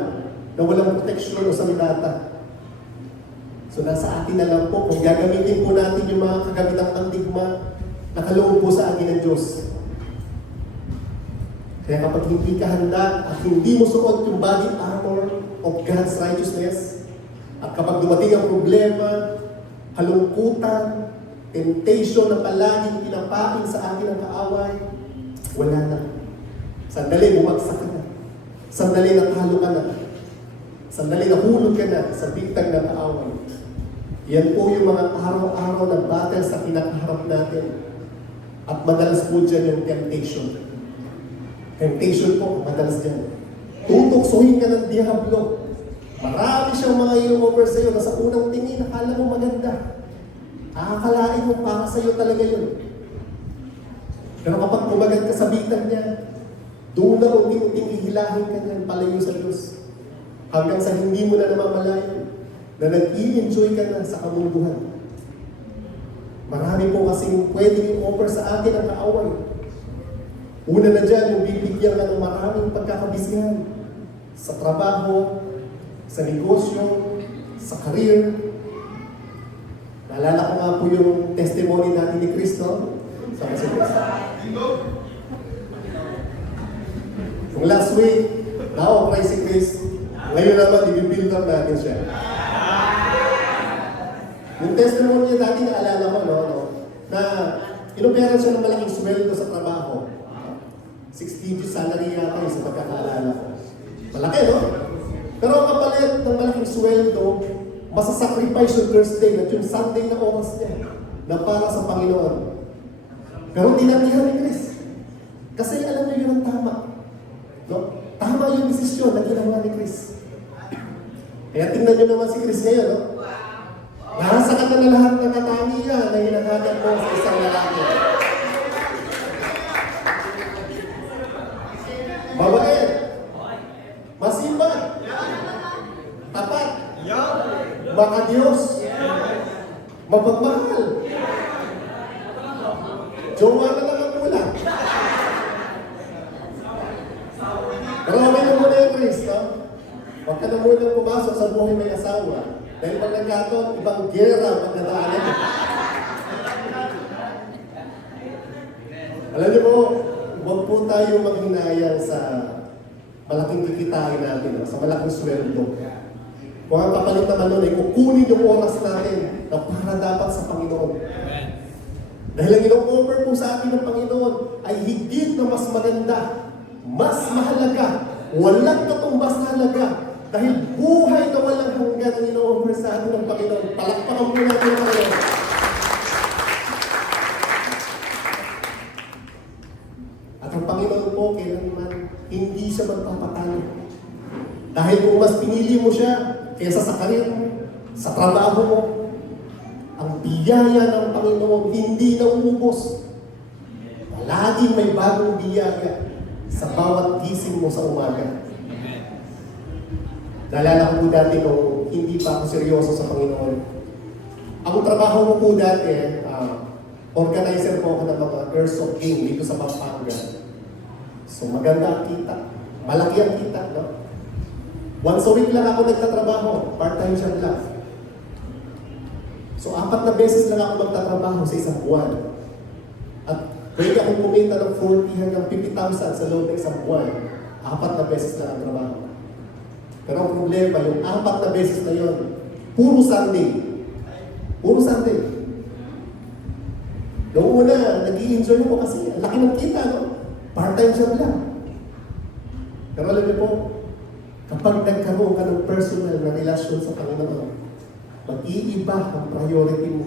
na walang proteksyon o sandata. So nasa atin na lang po kung gagamitin po natin yung mga kagamitang pandigma na kaloob po sa atin ng Diyos. Kaya kapag hindi ka handa at hindi mo suot yung body armor of God's righteousness, at kapag dumating ang problema, halungkutan, temptation na palaging pinapain sa atin ang kaaway, wala na. Sandali, bumagsak ka na. Sandali, natalo ka na. Sandali, nahulog ka na sa bigtag ng kaaway. Yan po yung mga araw-araw na battle sa kinakaharap natin. At madalas po dyan yung temptation. Temptation po, madalas dyan. Tutuksohin ka ng diablo. Marami siyang mga i-offer sa iyo na sa unang tingin, akala mo maganda. Akalain mo para sa iyo talaga yun. Pero kapag kumagat ka sa bitag niya, doon na unting-unting ihilahin ka niyan palayo sa Diyos. Hanggang sa hindi mo na namamalayan na nag-i-enjoy ka na sa kamunduhan. Marami po kasing pwedeng i-offer sa atin ang kaaway. Una na dyan, yung bibigyan ka ng maraming pagkakabisihan sa trabaho, sa negosyo, sa career. Naalala ko nga po yung testimony natin ni Cristo. Sa kasi yung last week, na-operay si Chris. Ngayon naman, i-build up natin siya. Yung testimony niya dati, naalala ko, na inuperan siya ng malaking sweldo sa trabaho. 6 digit salary yata yung sa pagkakaalala ko. Malaki, no? Pero ang kapalit ng malaking sweldo, masasacrifice yung Thursday at yung Sunday na oras niya na para sa Panginoon. Pero tinatihan ni Chris. Kasi alam niyo yun ang tama. No? Tama yung desisyon na ginawa ni Chris. Kaya tingnan niyo naman si Chris ngayon, no? Nasa ka na lahat ng katangian na hinahagad mo sa isang lalaki. Mabait. Masipag. Tapat. Makadiyos. Mapagmahal. Jowa na lang ang kulang. Pero may na muna yung Chris, no? Huwag ka na muna pumasok sa buhay may asawa. Dahil pag nagkataon, ibang gera pagdadaanan. Alam niyo po, huwag po tayo maghinayang sa malaking kikitain natin, sa malaking sweldo. Kung ang kapalit naman nun ay kukunin yung oras natin na para dapat sa Panginoon. Dahil ang ino-offer po sa atin ng Panginoon ay higit na mas maganda, mas mahalaga, walang katumbas na halaga. Dahil buhay na walang hanggan ang ino-offer sa atin ng Panginoon. Palakpakan po natin ang Panginoon. At ang Panginoon po, kailanman hindi siya magpapatalo. Dahil kung mas pinili mo siya kaysa sa karir mo, sa trabaho mo, ang biyaya ng Panginoon hindi nauubos. Palaging may bagong biyaya sa bawat gising mo sa umaga. Naalala ko po dati nung hindi pa ako seryoso sa Panginoon. Ang trabaho ko po dati, organizer po ako ng mga Earths of King dito sa Pampanga. So maganda ang kita. Malaki ang kita, no? Once a week lang ako nagtatrabaho. Part-time siya lang. So 4 na beses lang ako magtatrabaho sa isang buwan. At pwede akong kumita ng 40 hanggang 50,000 sa loob ng isang buwan. 4 na beses lang ang trabaho. Pero ang problema, yung 4 na beses na yun, puro Sunday. Puro Sunday. Noong una, nag-i-enjoy ako kasi ang laki ng kita, no? Part-time job lang. Pero alam niyo po, kapag nagkaroon ka ng personal na relasyon sa Panginoon, mag-iiba ang priority mo.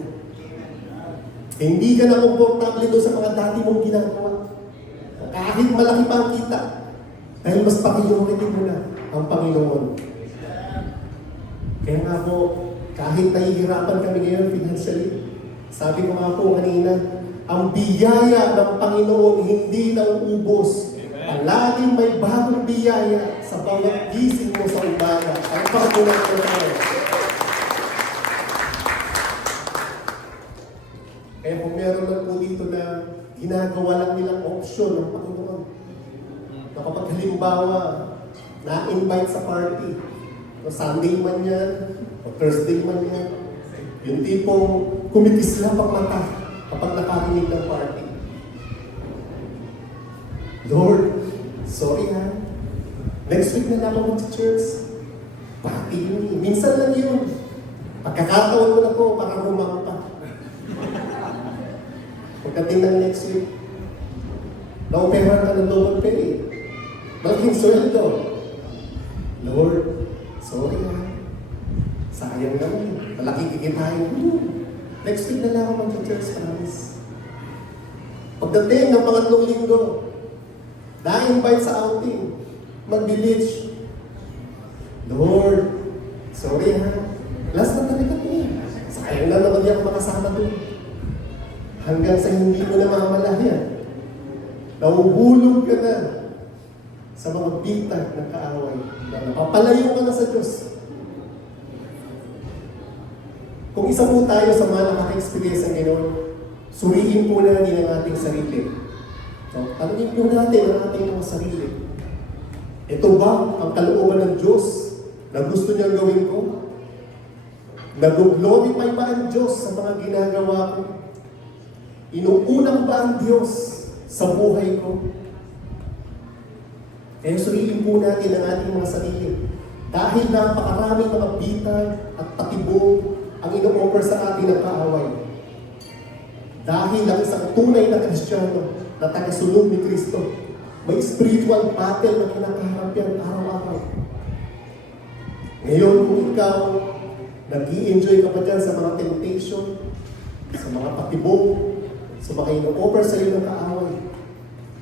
Hindi ka na komportable doon sa mga dati mong ginagawa. Kahit malaki pa ang kita, dahil mas priority mo na ang Panginoon. Kaya nga po, kahit nahihirapan kami ngayon financially, sabi ko nga po kanina, ang biyaya ng Panginoon hindi nauubos. Palaging may bagong biyaya sa bawat gising mo sa umaga. Ang pagkulang ko tayo. Kaya kung meron lang po dito na ginagawa lang nilang option ng Panginoon, na kapag halimbawa, na-invite sa party, o Sunday man yan, o Thursday man yan, yung tipong kumikislap ang mata kapag nakarinig ng party. Lord, sorry ha. Next week na lang ako sa church. Party yun. Minsan lang yun. Pagkakataon mo na to para rumampa. Pagdating ng next week, na-operahan ka ng double pay. Malaking sweldo. Lord, sorry ha. Sayang naman. Malaki kikitain mo. Next week na lang ako mag-church, promise. Pagdating ng pangatlong linggo, na-invite sa outing, mag-beach. Lord, sorry ha. Last na talaga po. Sayang na naman yung makasama doon. Hanggang sa hindi mo na mamalayan. Nahuhulog ka na sa mga bitag ng kaaway. Napapalayo ka na sa Diyos. Kung isa po tayo sa mga nakaka-experience ng Ginoon, suriin po natin ang ating sarili. So, tanungin po natin ang ating mga sarili. Ito ba ang kalooban ng Diyos na gusto niyang gawin ko? Nag-glorify ba ang Diyos sa mga ginagawa ko? Inuunang ba ang Diyos sa buhay ko? Kaya suriin po natin ang ating mga sarili. Dahil napakaraming mga bitag at patibong ang ino-offer sa atin ng kaaway. Dahil ang isang tunay na Kristiyano na tagasunod ni Kristo, may spiritual battle na kinakaharap yan araw-araw. Ngayon, kung ikaw nag-i-enjoy ka pa dyan sa mga temptation, sa mga patibong, sa mga ino-offer sa iyo ng kaaway,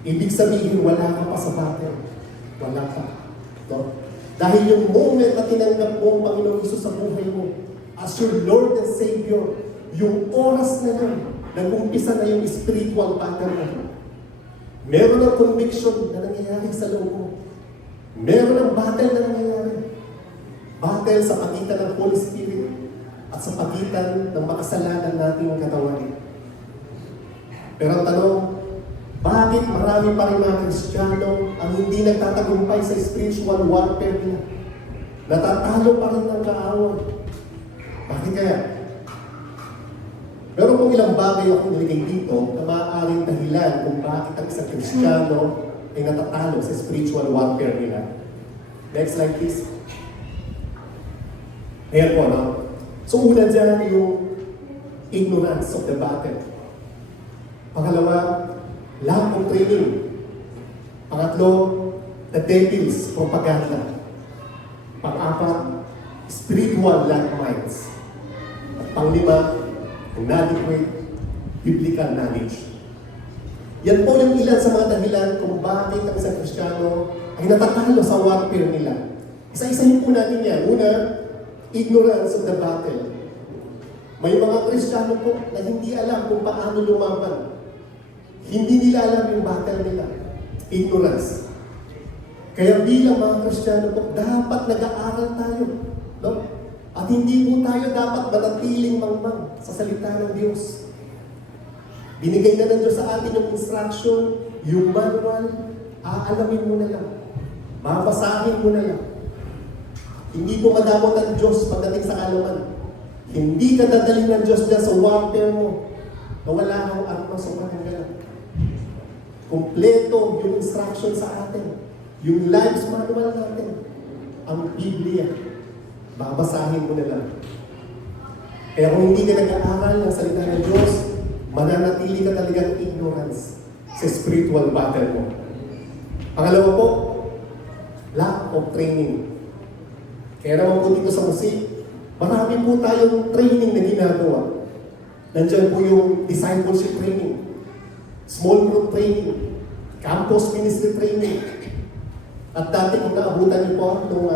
ibig sabihin wala ka pa sa battle. Wala ka. No? Dahil yung moment na tinanggap mo ang Panginoong Isus sa buhay mo, as your Lord and Savior, yung oras na yun, nag-umpisa na yung spiritual battle na. Meron ng conviction na nangyayari sa loob mo. Meron ng battle na nangyayari. Battle sa pagitan ng Holy Spirit at sa pagitan ng makasalanan nating katawan. Pero ang tanong, bakit marami pa rin mga Kristiyano ang hindi nagtatagumpay sa spiritual warfare nila? Natatalo pa rin ng kaaway. Bakit kaya? Pero kung ilang bagay ako niligay dito na maaaring dahilan kung bakit ang isang Kristiyano ay natatalo sa spiritual warfare nila. Next slide please. Ayan po, no? So una dyan yung ignorance of the battle. Pangalawa, lack of training. Pangatlo, the devil's propaganda. Pang-apat, spiritual landmines. At panglima, inadequate biblical knowledge. Yan po yung ilan sa mga dahilan kung bakit ang isang Kristiyano ay natatalo sa warfare nila. Isa-isahin po natin yan. Una, ignorance of the battle. May mga Kristiyano po na hindi alam kung paano lumaban. Hindi nila alam yung battle nila. Ignorance. Kaya bilang mga Kristiyano po, dapat nag-aaral tayo. No? At hindi po tayo dapat manatiling mangmang sa salita ng Diyos. Binigay na ng Diyos sa atin yung instruction, yung manual, aalamin mo na lang. Babasahin mo na lang. Hindi po madamot ang Diyos pagdating sa kalaman. Hindi ka dadalhin ng Diyos dyan sa warfare mo na wala kang armas o pananggalan. Kompleto yung instruction sa atin. Yung life's manual natin. Ang Biblia. Babasahin mo na lang. Kaya kung hindi ka nag-aaral ng salita ng Diyos, mananatili ka talagang ignorance sa spiritual battle mo. Pangalawa po, lack of training. Kaya naman po dito sa musik, marami po tayong training na ginagawa. Nandiyan po yung discipleship training, small group training, campus ministry training. At dati kung naabutan niyo po nung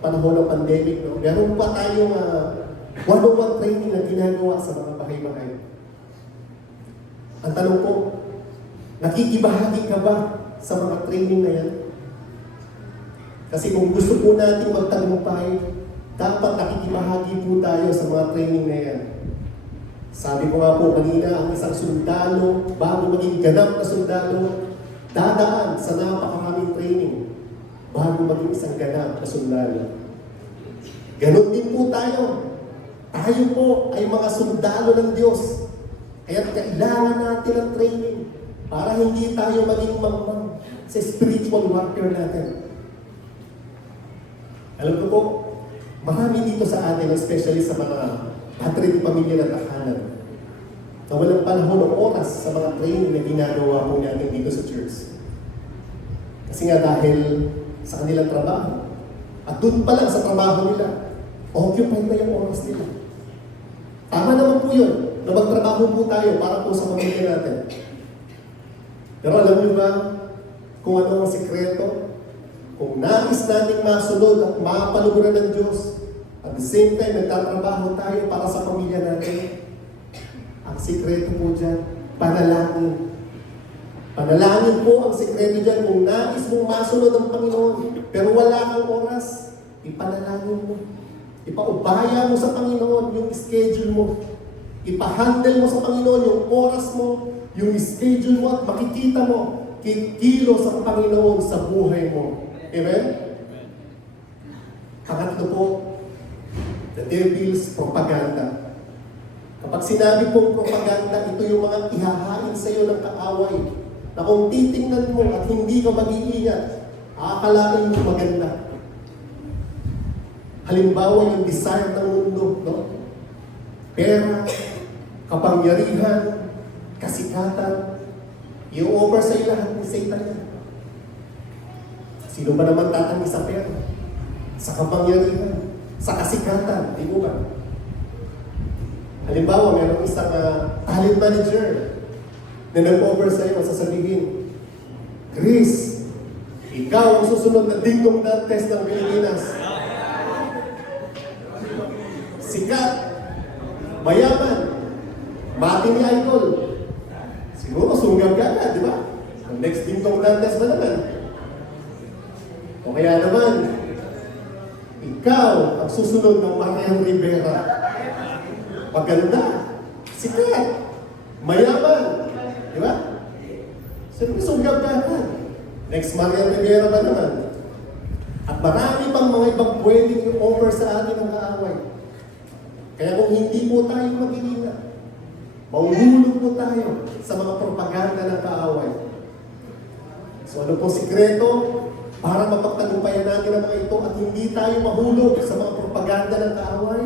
panahon ng pandemic, no, meron pa tayong one-on-one training na ginagawa sa mga bahay-bahay. Ang tanong po, nakikibahagi ka ba sa mga training na yan? Kasi kung gusto po natin magtagumpay, dapat nakikibahagi po tayo sa mga training na yan. Sabi ko nga po kanina, ang isang sundalo, bago maging ganap na sundalo, dadaan sa napakaraming training bago maging isang ganap na sundalo. Ganon din po tayo. Tayo po ay mga sundalo ng Diyos. Kaya kailangan natin ng training para hindi tayo maging mamang sa spiritual warfare natin. Alam ko po, marami dito sa atin, especially sa mga patri ng pamilya na tahanan, na walang panahon o oras sa mga training na ginagawa po natin dito sa church. Kasi nga dahil sa kanilang trabaho, at doon pa lang sa trabaho nila, occupied na yung oras nila. Tama naman po yun, na magtrabaho po tayo para po sa pamilya natin. Pero alam niyo ba kung ano ang sikreto? Kung nais nating masunod at mapaluguran ng Diyos, at the same time, nagtatrabaho tayo para sa pamilya natin, ang sikreto po dyan, panalangin. Panalangin po ang sikreto dyan. Kung nais mong masunod ang Panginoon, pero wala kang oras, ipanalangin mo. Ipaubaya mo sa Panginoon yung schedule mo. Ipahandle mo sa Panginoon yung oras mo, yung schedule mo, at makikita mo, kikilos ang Panginoon sa buhay mo. Amen? Pangatlo po, the devil's propaganda. Kapag sinabi pong propaganda, ito yung mga ihahain sa iyo ng kaaway na kung titingnan mo at hindi ka mag-iingat, aakalain mo maganda. Halimbawa yung desire ng mundo, no? Pera, kapangyarihan, kasikatan, i-offer sa iyo lahat ni Satan yan. Sino ba naman tatanggi sa pera? Sa kapangyarihan, sa kasikatan, di mo ba? Halimbawa, mayroong isang talent manager na nag-offer sa iyo, sasabihin, Chris, ikaw ang susunod na Dingdong Dantes ng Pilipinas. Sikat, mayaman, matini idol. Siguro, sunggab ka agad, di ba? Ang next Dingdong Dantes ba naman? O kaya naman, ikaw ang susunod ng Marian Rivera. Maganda, sikat, mayaman, di ba? Siyempre, sunggab ka agad. Next Marian Rivera ba naman? At marami pang mga ibang pwedeng i-offer sa atin ng kaaway. Kaya kung hindi po tayo mag-iingat, maululog po tayo sa mga propaganda ng kaaway. So ano po sikreto? Para mapagtagumpayan natin ang mga ito at hindi tayo mahulog sa mga propaganda ng kaaway,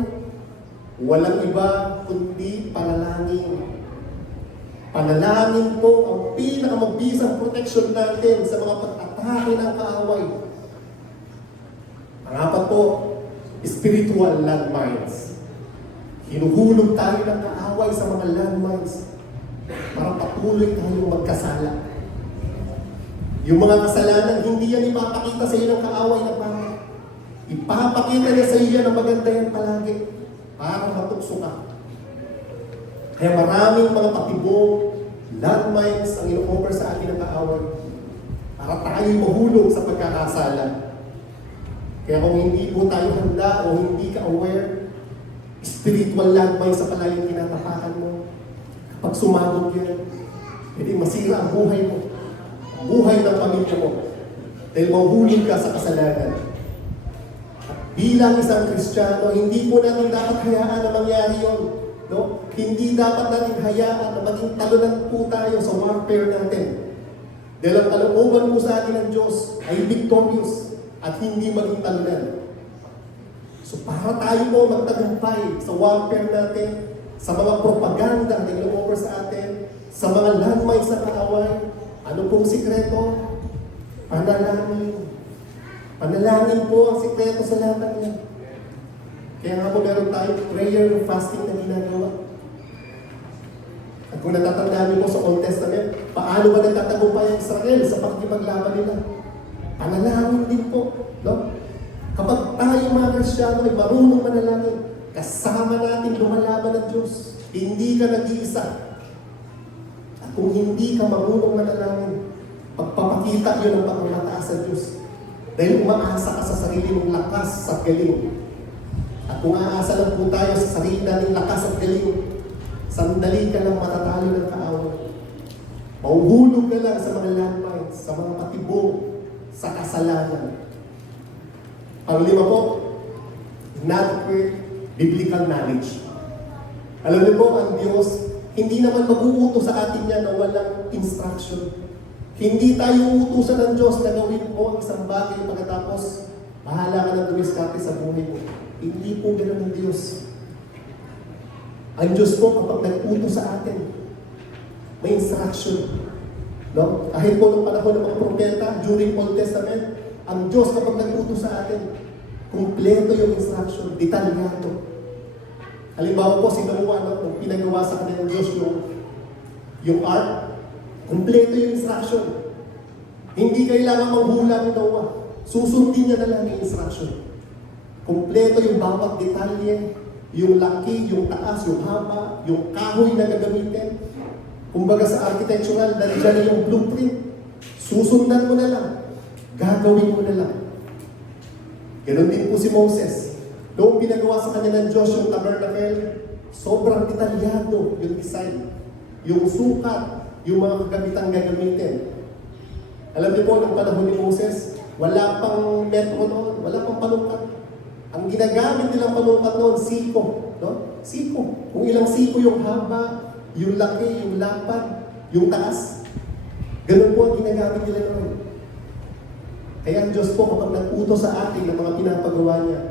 walang iba kundi panalangin. Panalangin po ang pinakamabisang protection natin sa mga pag-atake ng kaaway. Ang apat po, spiritual landmines. Hinuhulog tayo ng kaaway sa mga landmines para patuloy tayong magkasala. Yung mga kasalanan, hindi yan ipapakita sa iyo ng kaaway na pangit. Ipapakita niya sa iyo yan na maganda yan palagi para matukso ka. Kaya maraming mga patibong landmines ang ino-offer sa atin ng kaaway para tayo'y mahulog sa pagkakasala. Kaya kung hindi po tayo handa o hindi ka aware, spiritual landmines sa pala yung tinatapakan mo. Kapag sumabog yan, pwede masira ang buhay mo, ang buhay ng pamilya mo, dahil mahulog ka sa kasalanan. At bilang isang Kristiyano, hindi po natin dapat hayaan na mangyari yun. No? Hindi dapat natin hayaan na maging talunan po tayo sa warfare natin. Dahil ang kalooban po sa atin ng Diyos ay victorious at hindi maging talunan. So para tayo po magtagumpay sa warfare natin, sa mga propaganda na ino-offer sa atin, sa mga landmines sa kaaway, ano pong sikreto? Panalangin. Panalangin po ang sikreto sa lahat ng yan. Kaya nga po meron tayong prayer and fasting na ginagawa. At kung natatandaan niyo po sa Old Testament, paano ba nagtatagumpay ang Israel sa pakikipaglaban nila? Panalangin din po. No? Kapag tayo mga Kristiyano ay marunong manalangin, kasama natin lumalaban ng Diyos. Hindi ka nag-iisa. At kung hindi ka marunong manalangin, pagpapakita yun ang pagmamataas sa Diyos. Dahil umaasa ka sa sarili mong lakas at galing. At kung aasa lang po tayo sa sarili nating lakas at galing, sandali ka lang matatalo ng kaaway. Mauhulog ka lang sa mga landmines, sa mga patibong, sa kasalanan. Panglima po, inadequate biblical knowledge. Alam niyo po, ang Diyos, hindi naman mag-uutos sa atin yan na walang instruction. Hindi tayo uutusan ng Diyos na gawin mo ang isang bagay pagkatapos bahala ka ng dumiskarte sa buhay mo. Hindi po ganun ng Diyos. Ang Diyos po kapag nag-utos sa atin, may instruction. No? Kahit po ng panahon ng mga propeta, during Old Testament, ang Diyos kapag nag-utos sa atin, kumpleto yung instruction, detalyado. Halimbawa po si Noah, nung pinagawa sa kanya ng Diyos yung ark, kumpleto yung instruction. Hindi kailangan manghula ni Noah. Susundin niya na lang yung instruction. Kumpleto yung bawat detalye, yung laki, yung taas, yung haba, yung kahoy na gagamitin. Kumbaga sa architectural, nandiyan na yung blueprint. Susundan mo na lang. Gagawin mo na lang. Ganon din po si Moses. Noong pinagawa sa kanya ng Diyos yung tabernacle, sobrang detalyado yung design. Yung sukat, yung mga kagamitang gagamitin. Alam niyo po, nung panahon ni Moses, wala pang metro noon, wala pang panungkat. Ang ginagamit nilang panungkat noon, siko. No? Siko. Kung ilang siko yung haba, yung laki, yung lapad, yung taas. Ganun po ang ginagamit nila noon. Kaya ang Diyos po kapag nag-utos sa atin ng mga pinapagawa niya,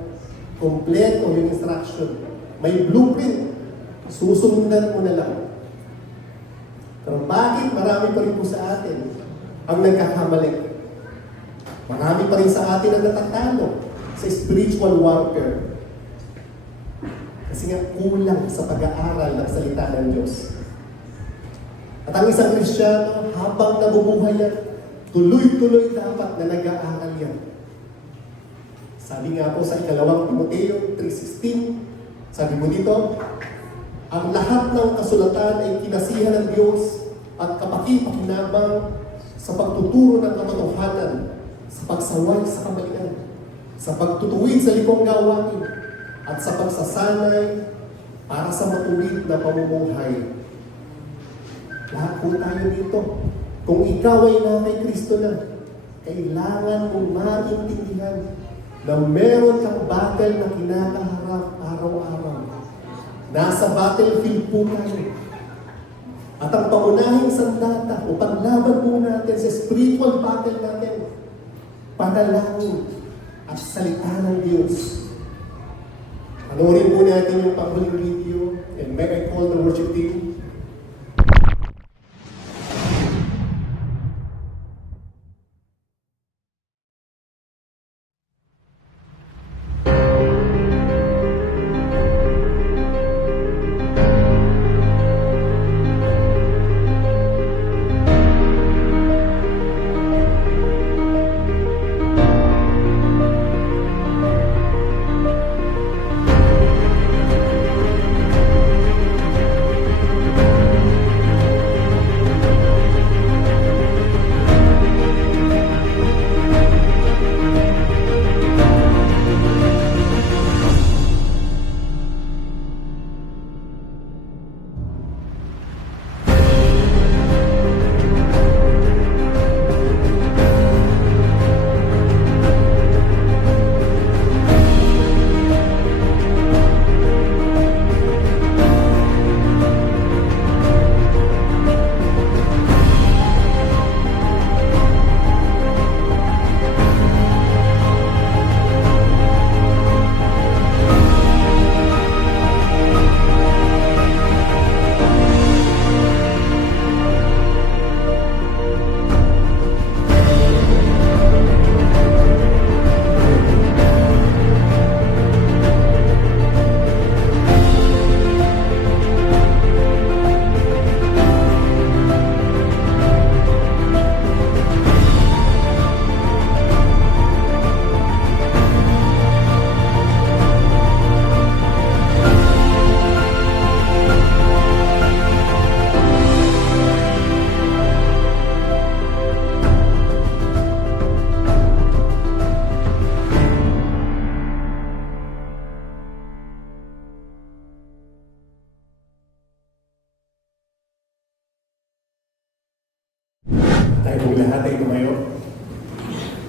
kompleto yung instruction. May blueprint. Susundan mo na lang. Pero bakit marami pa rin po sa atin ang nagkakamali? Marami pa rin sa atin ang natatalo sa spiritual warfare. Kasi nga kulang sa pag-aaral ng salita ng Diyos. At ang isang Kristiyano, habang nabubuhay yan, tuloy-tuloy dapat na nag-aaral yan. Sabi nga po sa ikalawang Timoteo 3:16, sabi mo dito, ang lahat ng kasulatan ay kinasihan ng Diyos at kapaki-pakinabang sa pagtuturo ng katotohanan, sa pagsaway sa kamalian, sa pagtutuwid sa likong gawain, at sa pagsasanay para sa matuwid na pamumuhay. Lahat po tayo dito. Kung ikaw ay na kay Kristo na, kailangan mong maintindihan na meron kang battle na kinakaharap araw-araw. Nasa battlefield po tayo. At ang pangunahing sandata o paglaban po natin sa spiritual battle natin, panalangin at salita ng Diyos. Panoorin po natin yung panghuling video, and may I call the worship team.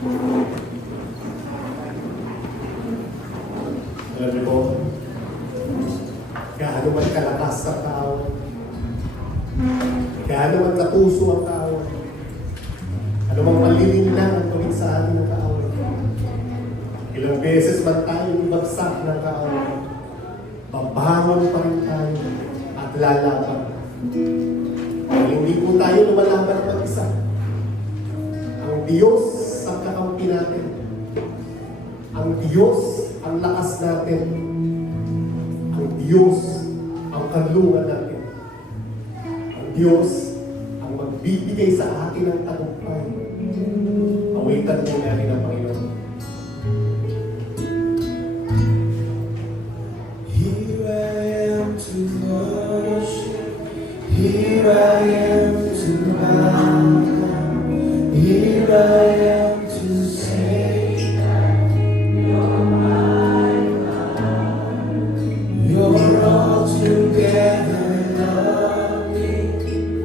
Alam niyo po, gaano man kalakas ang tao, gaano man katuso ang tao, ano mang maliling lang ang gawin sa atin ng kaaway. Ilang beses man tayo ibagsak ng kaaway, babangon pa rin tayo at lalaban. Dahil hindi po tayo lumalaban ng mag-isa. Ang Diyos ang kakampi natin. Ang Diyos ang lakas natin. Ang Diyos ang kanlungan natin. Ang Diyos ang magbibigay sa atin ng tagumpay. Awitan din natin ang Panginoon. Here I am to worship. Here I am to bow down. Here I am to say, You're all together lovely,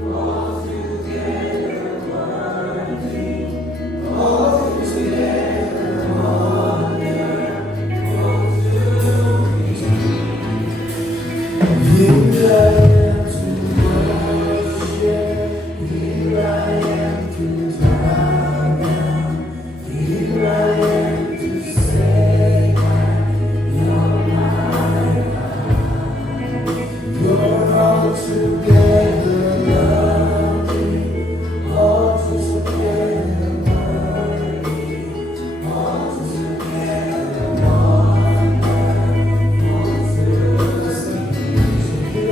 all together worthy, all together wonderful to me. Here I am to worship, here I am to bow down, here I am to say, You're all together lovely, all together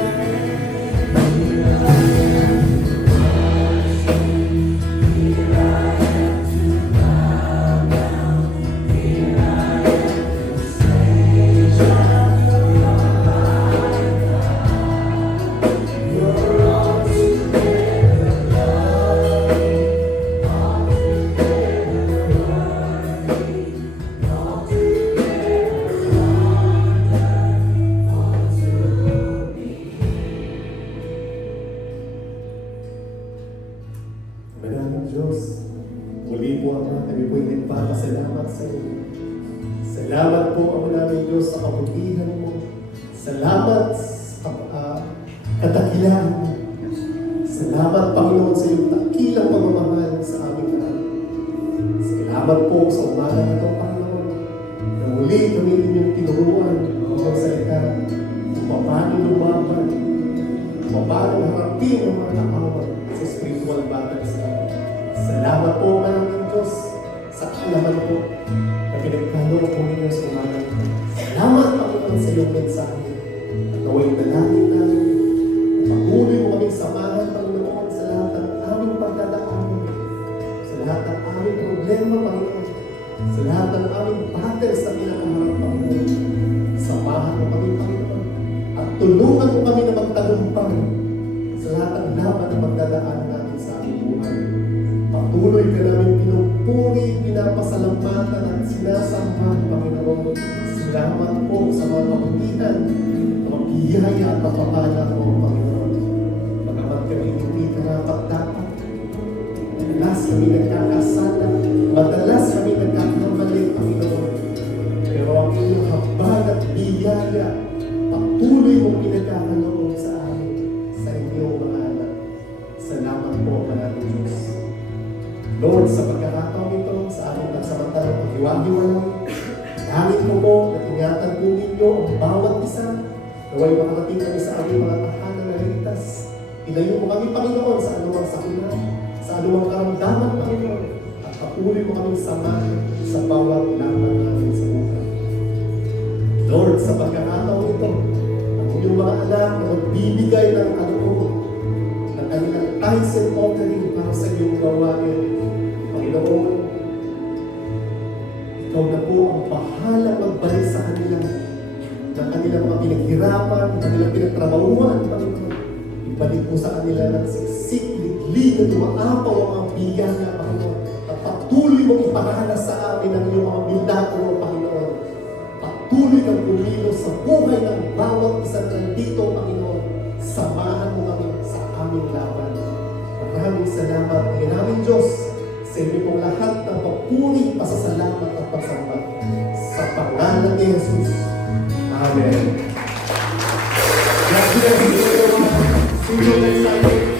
worthy, all together wonderful to see. Here I am, here I am to worship, here I am to bow down, here I am to say, You're all together lovely, all together worthy, all together wonderful to me. Maraming Diyos, muli po Ama, kami po nagpapasalamat sa iyo. Salamat po, Ama namin Diyos, sa kabutihan mo. Salamat sa kadakilaan mo. Salamat, Panginoon, sa iyong dakilang pamamahal sa aming lahat. Salamat po sa umaga na ito, Panginoon, na muli kami inyong tinuruan ng salita kung paano lumaban, kung paano harapin ang mga kaaway sa spiritual battle sa amin. Salamat po, maraming Diyos, sa kalaman po na pinagkaloob po ninyo sa umaga ito. Salamat, Panginoon, sa iyong mensahe. At naway dalangin namin, patuloy mo kaming samahan, Panginoon, sa lahat ng aming pagdadaanan, sa lahat ng aming problema, Panginoon, sa lahat ng aming battles na pinakaharap, Panginoon. Samahan mo kami, Panginoon, at tulungan mo kami na magtagumpay sa lahat ng laban na pagdadaanan natin sa aming buhay. Patuloy ka namin pinupuri, pinapasalamatan at sinasambahan, Panginoon. Salamat po sa mga kabutihan, mga biyaya at pagpapala mo, Panginoon. Bagamat kami hindi karapat-dapat, madalas kami nagkakasala, madalas kami nagkakamali, Panginoon. Pero ang iyong habag at biyaya, patuloy mong pinagkakaloob sa amin, sa inyong mga anak. Salamat po, maraming Diyos. Lord, sa pagkakataon ito, sa aming nagsamantalang paghiwa-hiwalay, hangin ko po at ingatan po ninyo ang bawat isa, naway makarating kami sa aming mga tahanan na ligtas. Ilayo mo kami, Panginoon, sa anumang sakuna, sa anumang karamdaman, Panginoon, at patuloy mo kaming samahan sa bawat laban namin sa buhay. Lord, sa pagkakataon ito, ang inyong mga anak na magbibigay ng aloob, ng kanilang tithes and offering para sa iyong gawain, Panginoon, ikaw na po ang bahalang magbalik sa kanila ng kanilang mga pinaghirapan, kanilang pinagtrabahuan, Panginoon. Ibalik mo sa kanila ng siksik, liglig na dumaapaw ang mga biyaya, Panginoon. At patuloy mong iparanas sa amin ang iyong mga milagro, Panginoon. Patuloy kang kumilos sa buhay ng bawat isang nandito, Panginoon. Samahan mo kami sa aming laban. Maraming salamat, Panginoon Diyos, sa sa inyo pong lahat ng papuri, pasasalamat at pagsamba. Sa pangalan ni Jesus. Amen. God bless you. See you next Sunday.